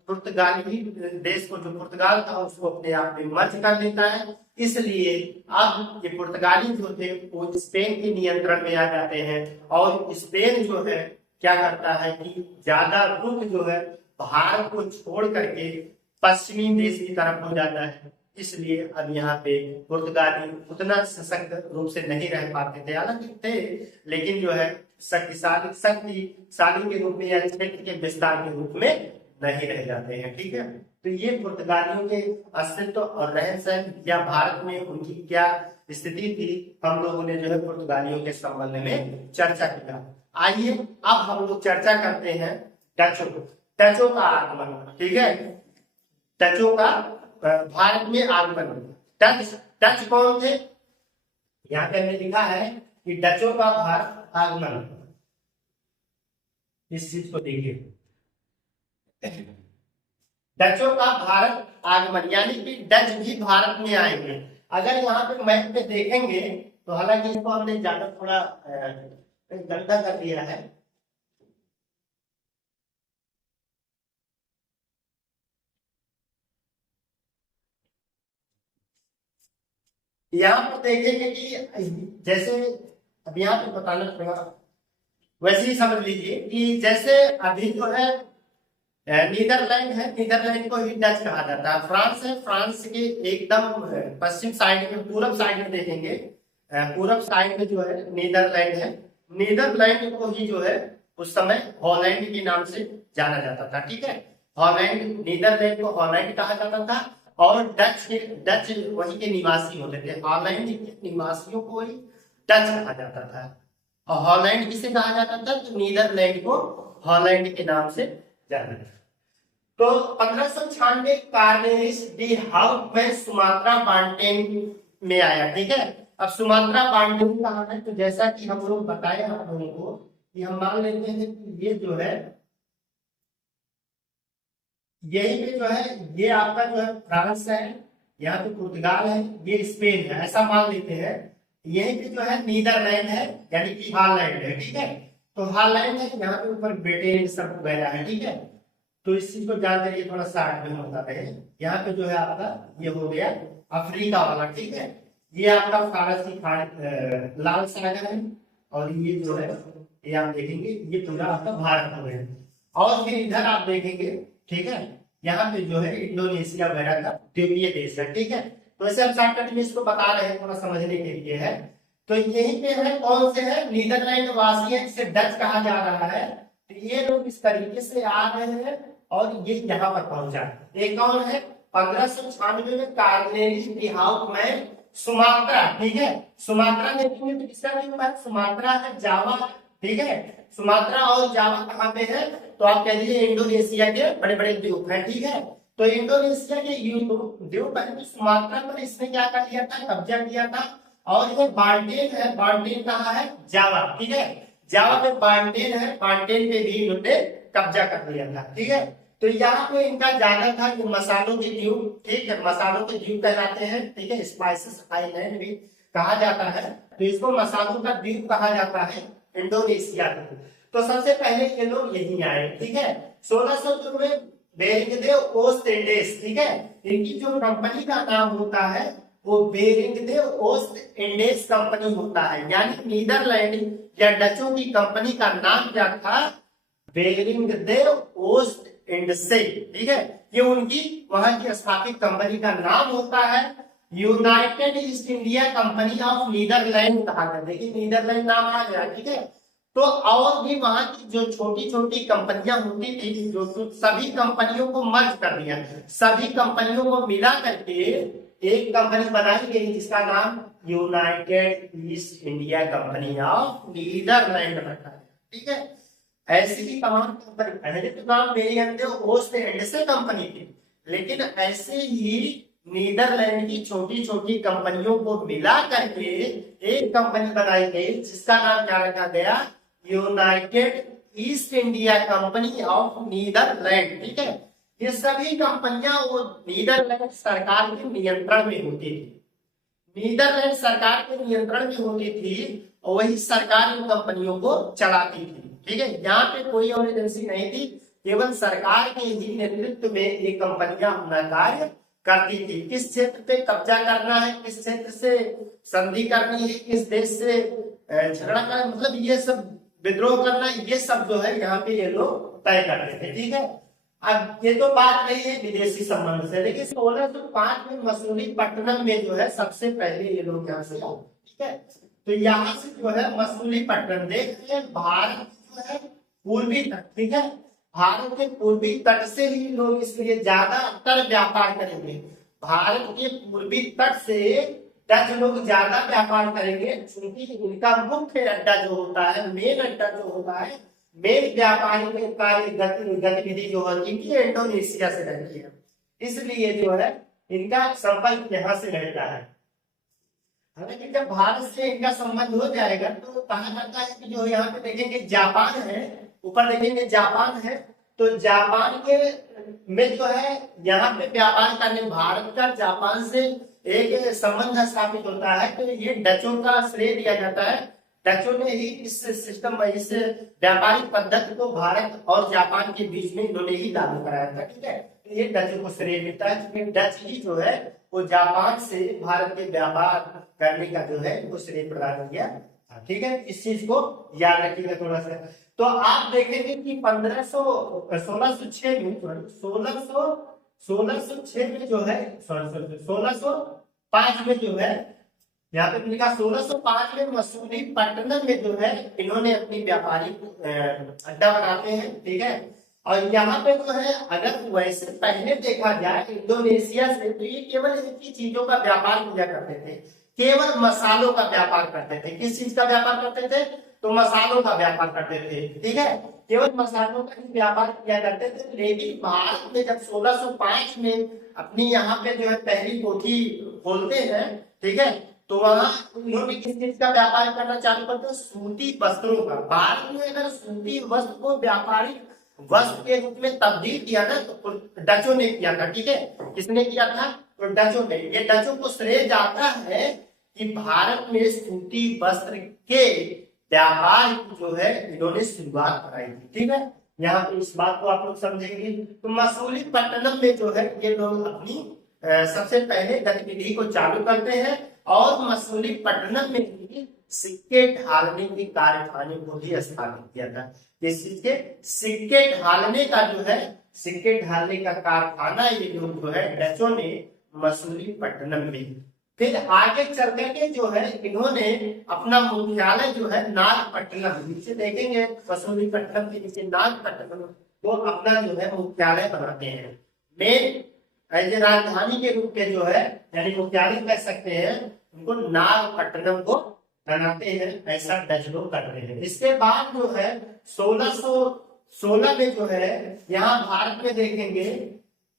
पुर्तगाली देश को, जो पुर्तगाल था उसको अपने आप में मर्ज कर लेता है। इसलिए अब ये पुर्तगाली जो थे वो स्पेन के नियंत्रण में आ जाते हैं। और स्पेन जो है क्या करता है कि ज्यादा रुख जो है भारत को छोड़ करके पश्चिमी देश की तरफ हो जाता है। इसलिए अब यहाँ पे पुर्तगाली उतना सशक्त रूप से नहीं रह पाते थे, हालांकि थे लेकिन जो है शक्तिशाली के रूप में या क्षेत्र के विस्तार के रूप में नहीं रह जाते हैं, ठीक है। तो ये पुर्तगालियों के अस्तित्व और रहन सहन या भारत में उनकी क्या स्थिति थी, हम लोगों ने जो है पुर्तगालियों के संबंध में चर्चा किया। आइए अब हम लोग चर्चा करते हैं डचों का आगमन, ठीक है। डचों का भारत में आगमन। डच कौन थे? यहाँ पे हमने लिखा है कि डचों का भारत आगमन। इस चीज को देखिए, डचों का भारत आगमन यानी कि डच भी भारत में आएंगे। अगर यहाँ पे मैप पे देखेंगे तो हालांकि इसको हमने ज्यादा थोड़ा गंदा कर दिया है, यहाँ पर देखेंगे कि जैसे अब यहाँ पे बताना पड़ेगा, वैसे ही समझ लीजिए कि जैसे अभी जो है नीदरलैंड है, नीदरलैंड को ही डच कहा जाता है। फ्रांस है, फ्रांस के एकदम पश्चिम साइड में, पूरब साइड में देखेंगे, पूरब साइड में जो है नीदरलैंड है। नीदरलैंड को ही जो है उस समय हॉलैंड के नाम से जाना जाता था, ठीक है। हॉलैंड, नीदरलैंड को हॉलैंड कहा जाता था और डच वही के निवासी होते थे। हॉलैंड के निवासियों को ही डच कहा जाता था। और हॉलैंड किसे कहा जाता था? तो नीदरलैंड को हॉलैंड के नाम से जाना जाता। तो 1596 कार्नेलिस डी हाउट में सुमात्रा बांटेन में आया, ठीक है। अब सुमात्रा बांटेन कहाँ है? तो जैसा कि हम लोग बताए आप लोगों को कि हम मान लेते हैं कि ये जो है यही पे जो है ये आपका जो है फ्रांस है, यहाँ पे पुर्तगाल है, ये स्पेन है, ऐसा मान लेते हैं। यही पे जो है नीदरलैंड है, यानी कि हॉलैंड है, ठीक है। तो हॉलैंड है, यहाँ पे ऊपर ब्रिटेन सब वगैरह है, ठीक है। तो इस चीज को जान करिए, थोड़ा शार्ट में होता है। यहाँ पे जो है आपका ये हो गया अफ्रीका वाला, ठीक है। ये आपका फारसी लाल सागर है, और ये जो है ये आप देखेंगे ये पूरा आपका भारत हो गया। और फिर इधर आप देखेंगे, ठीक है, यहाँ पे जो है इंडोनेशिया वगैरह का द्वीपीय देश है, ठीक है। तो ऐसे हम शॉर्टकट में इसको बता रहे हैं, थोड़ा समझने के लिए है। तो यही पे है, कौन से है, नीदरलैंड वासी है, जिसे डच कहा जा रहा है। तो ये लोग इस तरीके से आ रहे हैं और ये यहाँ पर पहुंचा। एक कौन है, 1596 में कार्नेलिस डी हाउकमैन, सुमात्रा, ठीक है। सुमात्रा ने किसका द्वीप है, सुमात्रा है, जावा, ठीक है। सुमात्रा और जावा कहाँ पे है, तो आप कह दीजिए इंडोनेशिया के बड़े बड़े द्वीप हैं, ठीक है। तो इंडोनेशिया के द्वीप है, सुमात्रा पर इसने क्या कर लिया था, कब्जा किया था। और ये बाल्टेन है, बाल्टेन कहाँ है, जावा, ठीक है। जावा पे बाल्टेन है, बाल्टेन पे भी इन्होंने कब्जा कर लिया था, ठीक है। तो यहाँ पे इनका ज्यादा था कि मसालों के द्वीप, ठीक है, मसालों के द्वीप कहलाते हैं, ठीक है। स्पाइसेस आइलैंड भी कहा जाता है, तो इसको मसालों का द्वीप कहा जाता है इंडोनेशिया को। तो सबसे पहले ये लोग यहीं आए, ठीक है। 1600 में बेरिंग दे ओस्ट इंडीज, ठीक है। इनकी जो कंपनी का नाम होता है वो बेरिंग दे ओस्ट इंडीज कंपनी होता है, यानी नीदरलैंड या डचों की कंपनी का नाम क्या था, बेरिंग दे ओस्ट इंडसे, ठीक है। ये उनकी वहां की स्थापित कंपनी का नाम होता है। United East India Company of Netherland कहा गया, देखिए नीदरलैंड नाम आ गया, ठीक है। तो और भी वहां की जो छोटी छोटी कंपनियां होती थी, जो सभी कंपनियों को मर्ज कर दिया, सभी कंपनियों को मिला करके एक कंपनी बनाई गई, जिसका नाम United East India Company of Netherland रखा है, ठीक है। ऐसी ही तमाम कंपनी, पहले तो नाम बेरिंग ओस्ट इंडसे कंपनी थी, लेकिन ऐसे ही नीदरलैंड की छोटी छोटी कंपनियों को मिला करके एक कंपनी बनाई गई, जिसका नाम क्या रखा गया, United East India Company of Netherland, ठीक है। ये सभी कंपनियां वो नीदरलैंड सरकार के नियंत्रण में होती थी, नीदरलैंड सरकार के नियंत्रण में होती थी, और वही सरकार इन कंपनियों को चलाती थी, ठीक है। यहाँ पे कोई और एजेंसी नहीं थी, केवल सरकार के ही नेतृत्व में ये कंपनियां अपना कार्य करती थी। किस क्षेत्र पे कब्जा करना है, किस क्षेत्र से संधि करनी है, किस देश से झगड़ा करना, मतलब ये सब विद्रोह करना, ये सब जो है यहाँ पे ये लोग तय करते थे, ठीक है। अब ये तो बात नहीं है विदेशी संबंध से, लेकिन 1605 में मसूलीपट्टनम में जो है सबसे पहले ये लोग यहाँ से आए, ठीक है। तो यहाँ से जो है मसूलीपट्टनम, देखते हैं भारत जो है पूर्वी तट, ठीक है, भारत के पूर्वी तट से ही लोग इसलिए ज्यादातर व्यापार करेंगे, भारत के पूर्वी तट से डच लोग ज्यादा व्यापार करेंगे, क्योंकि इनका मुख्य अड्डा जो होता है, मेन अड्डा जो होता है, मेन व्यापारिक कार्य गतिविधि जो होती है इंडोनेशिया से रहती है, इसलिए जो है इनका संपर्क यहाँ से रहता है। हालांकि जब भारत से इनका संबंध हो जाएगा तो कहा जाता है कि जो यहाँ पे देखेंगे जापान है, ऊपर देखेंगे जापान है, तो जापान के में जो है यहाँ पे व्यापार करने भारत का जापान से एक संबंध स्थापित होता है, तो ये डचों का श्रेय दिया जाता है। डचों ने ही इस सिस्टम, इस व्यापारिक पद्धति को भारत और जापान के बीच में इन्होंने ही लागू कराया था, ठीक है। तो ये डचों को श्रेय मिलता है, क्योंकि डच ही जो है वो जापान से भारत के व्यापार करने का जो है वो श्रेय प्रदान किया, ठीक है। इस चीज को याद रखिएगा थोड़ा सा। तो आप देखेंगे कि 1606 में जो है 1605 में जो है, यहाँ पे लिखा 1605 में मसूलीपट्टनम में जो है इन्होंने अपनी व्यापारिक अड्डा बनाते हैं, ठीक है। और यहाँ पे जो है अगर वैसे पहले देखा जाए इंडोनेशिया से, तो ये केवल एक ही चीजों का व्यापार किया करते थे, केवल मसालों का व्यापार करते थे। किस चीज का व्यापार करते थे, तो मसालों का व्यापार करते थे, ठीक है, केवल मसालों का ही व्यापार किया करते थे। लेकिन भारत में जब 1605 में अपनी यहाँ पे जो है पहली कोठी खोलते हैं, ठीक है, तो वहां उन्होंने किस चीज का व्यापार करना चालू करते हैं, सूती वस्त्रों का। भारत में अगर सूती वस्त्र को व्यापारिक वस्त्र के रूप में तब्दील किया ना, तो डचों ने किया था। ठीक है, किसने किया था? तो डचों ने। ये डचों को श्रेय जाता है कि भारत में सूती वस्त्र के व्यापार की जो है इन्होंने शुरुआत कराई थी। ठीक है, यहाँ पे इस बात को आप लोग समझेंगे। तो मसूलीपट्टनम में जो है ये लोग अपनी सबसे पहले गतिविधि को चालू करते हैं और मसूलीपट्टनम में ही सिक्के ढालने के कारखाने को भी स्थापित किया था। इस चीज के सिक्के ढालने का जो है, सिक्के ढालने का कारखाना ये लोग जो है डचों ने मसूलीपट्टनम में। फिर आगे चल करके जो है इन्होंने अपना मुख्यालय जो है नागपट्टनम, नीचे देखेंगे मसूलीपट्टनम के नीचे नागपट्टनम, वो अपना जो है मुख्यालय बनाते हैं। मेन एज राजधानी के रूप में जो है, यानी मुख्यालय कह सकते हैं, उनको नागपट्टनम को बनाते हैं। ऐसा डच लोग कर रहे हैं। इसके बाद जो है 1616 में जो है यहाँ भारत में देखेंगे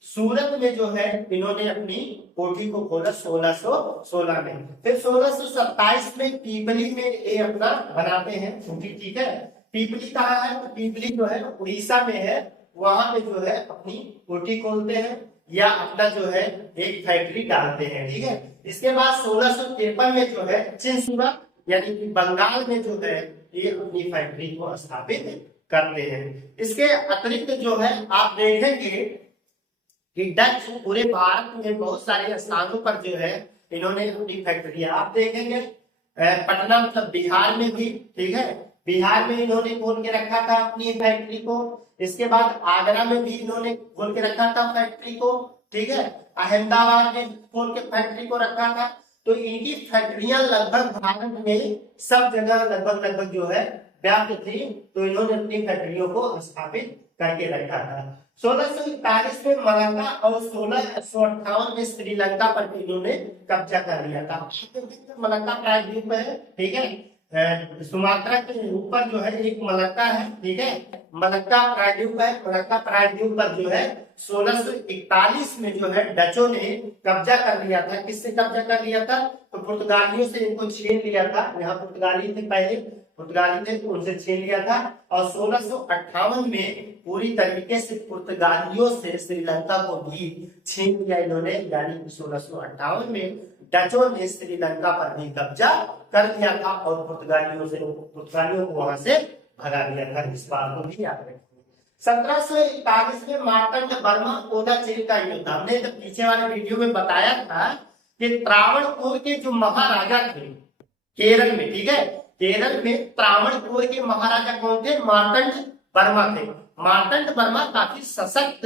सूरत में जो है इन्होंने अपनी कोठी को खोला 1616 में। फिर 1627 में पीपली में ये अपना बनाते हैं कोठी। ठीक है, पीपली कहाँ है? तो पीपली जो है उड़ीसा में है, वहां पे जो है अपनी कोठी खोलते हैं या अपना जो है एक फैक्ट्री डालते हैं। ठीक है, इसके बाद 1653 में जो है चिंसुरा यानी कि बंगाल में जो है ये अपनी फैक्ट्री को स्थापित करते हैं। इसके अतिरिक्त जो है आप देखेंगे कि डच पूरे भारत में बहुत सारे स्थानों पर जो है इन्होंने अपनी फैक्ट्री आप देखेंगे। पटना मतलब बिहार में भी, ठीक है, बिहार में इन्होंने खोल के रखा था अपनी फैक्ट्री को। इसके बाद आगरा में भी इन्होंने खोल के रखा था फैक्ट्री को। ठीक है, अहमदाबाद में खोल के फैक्ट्री को रखा था। तो इनकी फैक्ट्रियां लगभग भारत में सब जगह लगभग जो है व्याप्त थी। तो इन्होंने अपनी फैक्ट्रियों को स्थापित करके रखा था। 1641 में मलाक्का और 1658 में श्रीलंका पर भी इन्होंने कब्जा कर लिया था। मलाक्का प्रायद्वीप है, ठीक है, सुमात्रा के ऊपर जो है एक मलाक्का है। ठीक है, मलाक्का प्रायद्वीप है। मलाक्का प्रायद्वीप पर जो है 1641 में जो है डचों ने कब्जा कर लिया था। किससे कब्जा कर लिया था? तो पुर्तगालियों से इनको छीन लिया था। यहाँ पुर्तगाली थे, पहले पुर्तगाली थे, तो उनसे छीन लिया था। और 1658 में पूरी तरीके से पुर्तगालियों से श्रीलंका को भी छीन लिया इन्होंने। यानी 1658 में डचों ने श्रीलंका पर भी कब्जा कर दिया था और पुर्तगालियों को वहां से भगा दिया था। इस बात को भी याद रखें। 1741 में मार्तंड वर्मा कोलाचेरी का युद्ध, हमने तो पीछे वाले वीडियो में बताया था कि त्रावणकोर के जो महाराजा थे केरल में, ठीक है, केरल में त्रावणकोर के महाराजा कौन थे? मार्तंड वर्मा थे। मार्तंड वर्मा काफी सशक्त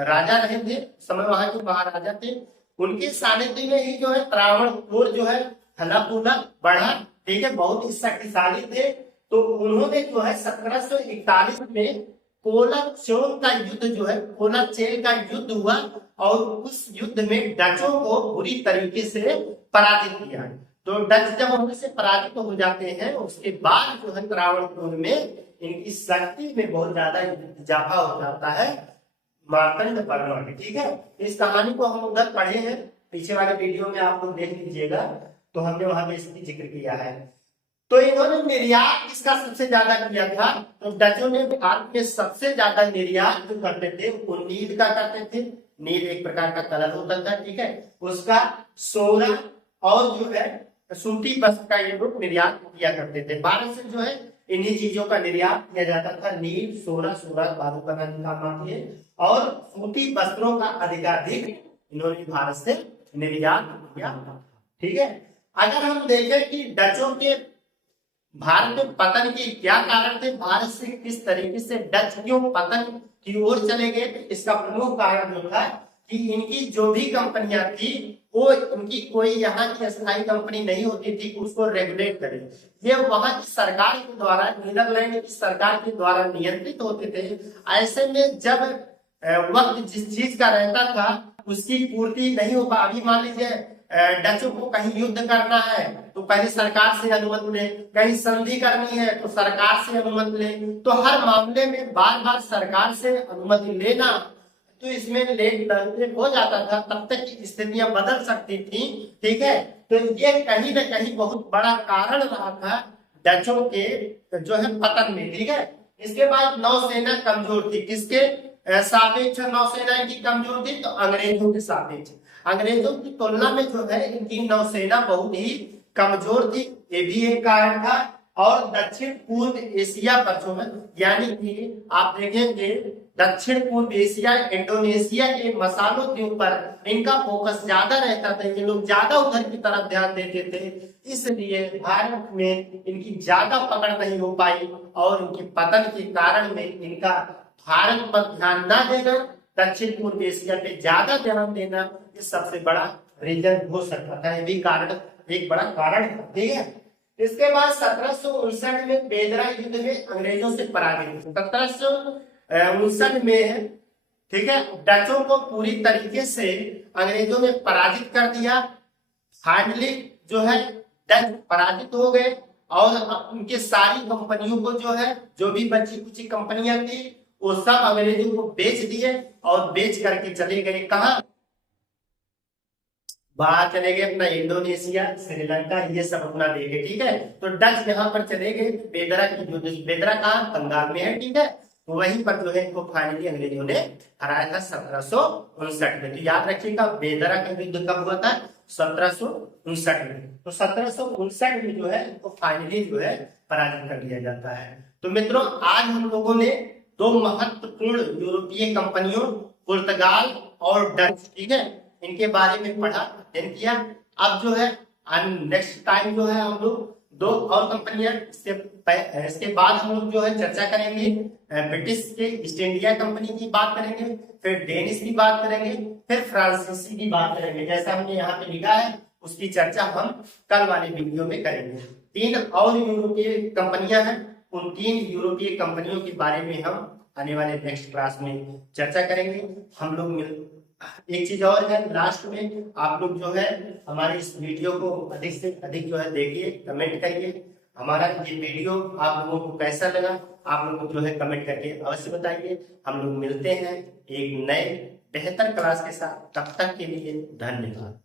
राजा रहे थे, समय वहां के महाराजा थे। उनके सानिध्य में ही जो है त्रावणकोर जो है फला फूला बढ़ा। ठीक है, बहुत ही शक्तिशाली थे। तो उन्होंने जो है 1741 में कोलाचेन का युद्ध जो है, कोलाचेन का युद्ध हुआ और उस युद्ध में डचों को बुरी तरीके से पराजित किया। तो डच जब वहां से पराजित हो जाते हैं उसके बाद जो है त्रावणकोर में इनकी शक्ति में बहुत ज्यादा इजाफा हो जाता है मार्तंड वर्मा के। ठीक है, इस कहानी को हम उधर पढ़े हैं, पीछे वाले वीडियो में आप लोग देख लीजिएगा, तो हमने वहां पे इसकी जिक्र किया है। तो इन्होंने निर्यात इसका सबसे ज्यादा किया था। तो डचों ने भारत में सबसे ज्यादा निर्यात जो करते थे वो नील का करते थे। नील एक प्रकार का कलर होता था, ठीक है, उसका सोना और जो है सूती वस्त्र का ये लोग निर्यात किया करते थे। भारत से जो है इन्हीं चीजों का निर्यात किया जाता था। नील, सोना बालू बनाने का काम आती है और सूती वस्त्रों का अधिकाधिक इन्होंने भारत से निर्यात किया। ठीक है, अगर हम देखें कि डचों के भारत में पतन के क्या कारण थे, भारत से किस तरीके से डच क्यों पतन की ओर चले गए, इसका प्रमुख कारण जो था कि इनकी जो भी कंपनियां थी वो उनकी कोई यहाँ की स्थायी कंपनी नहीं होती थी उसको रेगुलेट करे। ये वहां की सरकार के द्वारा, नीदरलैंड की सरकार के द्वारा नियंत्रित होते थे। ऐसे में जब वक्त जिस चीज का रहता था उसकी पूर्ति नहीं हो पा, अभी मान लीजिए डचों को कहीं युद्ध करना है तो पहले सरकार से अनुमति ले, कहीं संधि करनी है तो सरकार से अनुमति ले, तो हर मामले में बार बार सरकार से अनुमति लेना, तो इसमें लेट हो जाता था। तब तक की स्थितियां बदल सकती थी। ठीक है, तो ये कहीं न कहीं बहुत बड़ा कारण रहा था डचों के जो है पतन में। ठीक है, इसके बाद नौसेना कमजोर थी, किसके सापेक्ष नौसेना की कमजोर थी? तो अंग्रेजों के सापेक्ष। अंग्रेजों की तुलना में जो है इनकी नौसेना बहुत ही कमजोर थी, ये भी एक कारण था। और दक्षिण पूर्व एशिया पर जो है, यानी कि आप देखेंगे दक्षिण पूर्व एशिया, इंडोनेशिया के मसालों के ऊपर इनका फोकस ज्यादा रहता था, ये लोग ज्यादा उधर की तरफ ध्यान देते थे, इसलिए भारत में इनकी ज्यादा पकड़ नहीं हो पाई और इनके पतन के कारण में इनका भारत पर ध्यान न देना, दक्षिण पूर्व एशिया पे ज्यादा ध्यान देना, ये सबसे बड़ा रीजन हो सकता था, ये भी कारण, एक बड़ा कारण है। ठीक है, इसके बाद 1759 में बेदरा युद्ध में अंग्रेजों से पराजित, 1759 में, ठीक है, डचों को पूरी तरीके से अंग्रेजों ने पराजित कर दिया। फाइनली जो है डच पराजित हो गए और उनके सारी कंपनियों को जो है, जो भी बची कुछ कंपनियां थी वो सब अंग्रेजों को बेच दिए और बेच करके चले गए कहाँ? बाहर चले गए, अपना इंडोनेशिया, श्रीलंका, ये सब अपना दे गए। ठीक है, तो डच यहाँ पर चले गए, बेदरा की जो, बेदरा कहाँ? बंगाल में है। ठीक है, तो वहीं पर जो है इनको फाइनली अंग्रेजों ने हराया था 1759 में। तो याद रखिएगा बेदरा का युद्ध कब हुआ था? 1759 में। तो 1759 में जो है इनको फाइनली जो है पराजित कर दिया जाता है। तो मित्रों, आज हम लोगों ने दो महत्वपूर्ण यूरोपीय कंपनियों, पुर्तगाल और डच, ठीक है, इनके बारे में पढ़ा, अध्ययन किया। अब जो है नेक्स्ट टाइम जो है हम लोग दो और कंपनियां, इसके बाद हम लोग जो है चर्चा करेंगे ब्रिटिश के ईस्ट इंडिया कंपनी की बात करेंगे, फिर डेनिश की बात करेंगे, फिर फ्रांसीसी की बात करेंगे। जैसा हमने यहाँ पे लिखा है उसकी चर्चा हम कल वाले वीडियो में करेंगे। 3 और यूरोपीय कंपनियां हैं, उन 3 यूरोपीय कंपनियों के बारे में हम आने वाले नेक्स्ट क्लास में चर्चा करेंगे। हम लोग एक चीज और है, लास्ट में आप लोग जो है हमारे इस वीडियो को अधिक से अधिक जो है देखिए, कमेंट करिए। हमारा ये वीडियो आप लोगों को कैसा लगा, आप लोग जो है कमेंट करके अवश्य बताइए। हम लोग मिलते हैं एक नए बेहतर क्लास के साथ, तब तक के लिए धन्यवाद।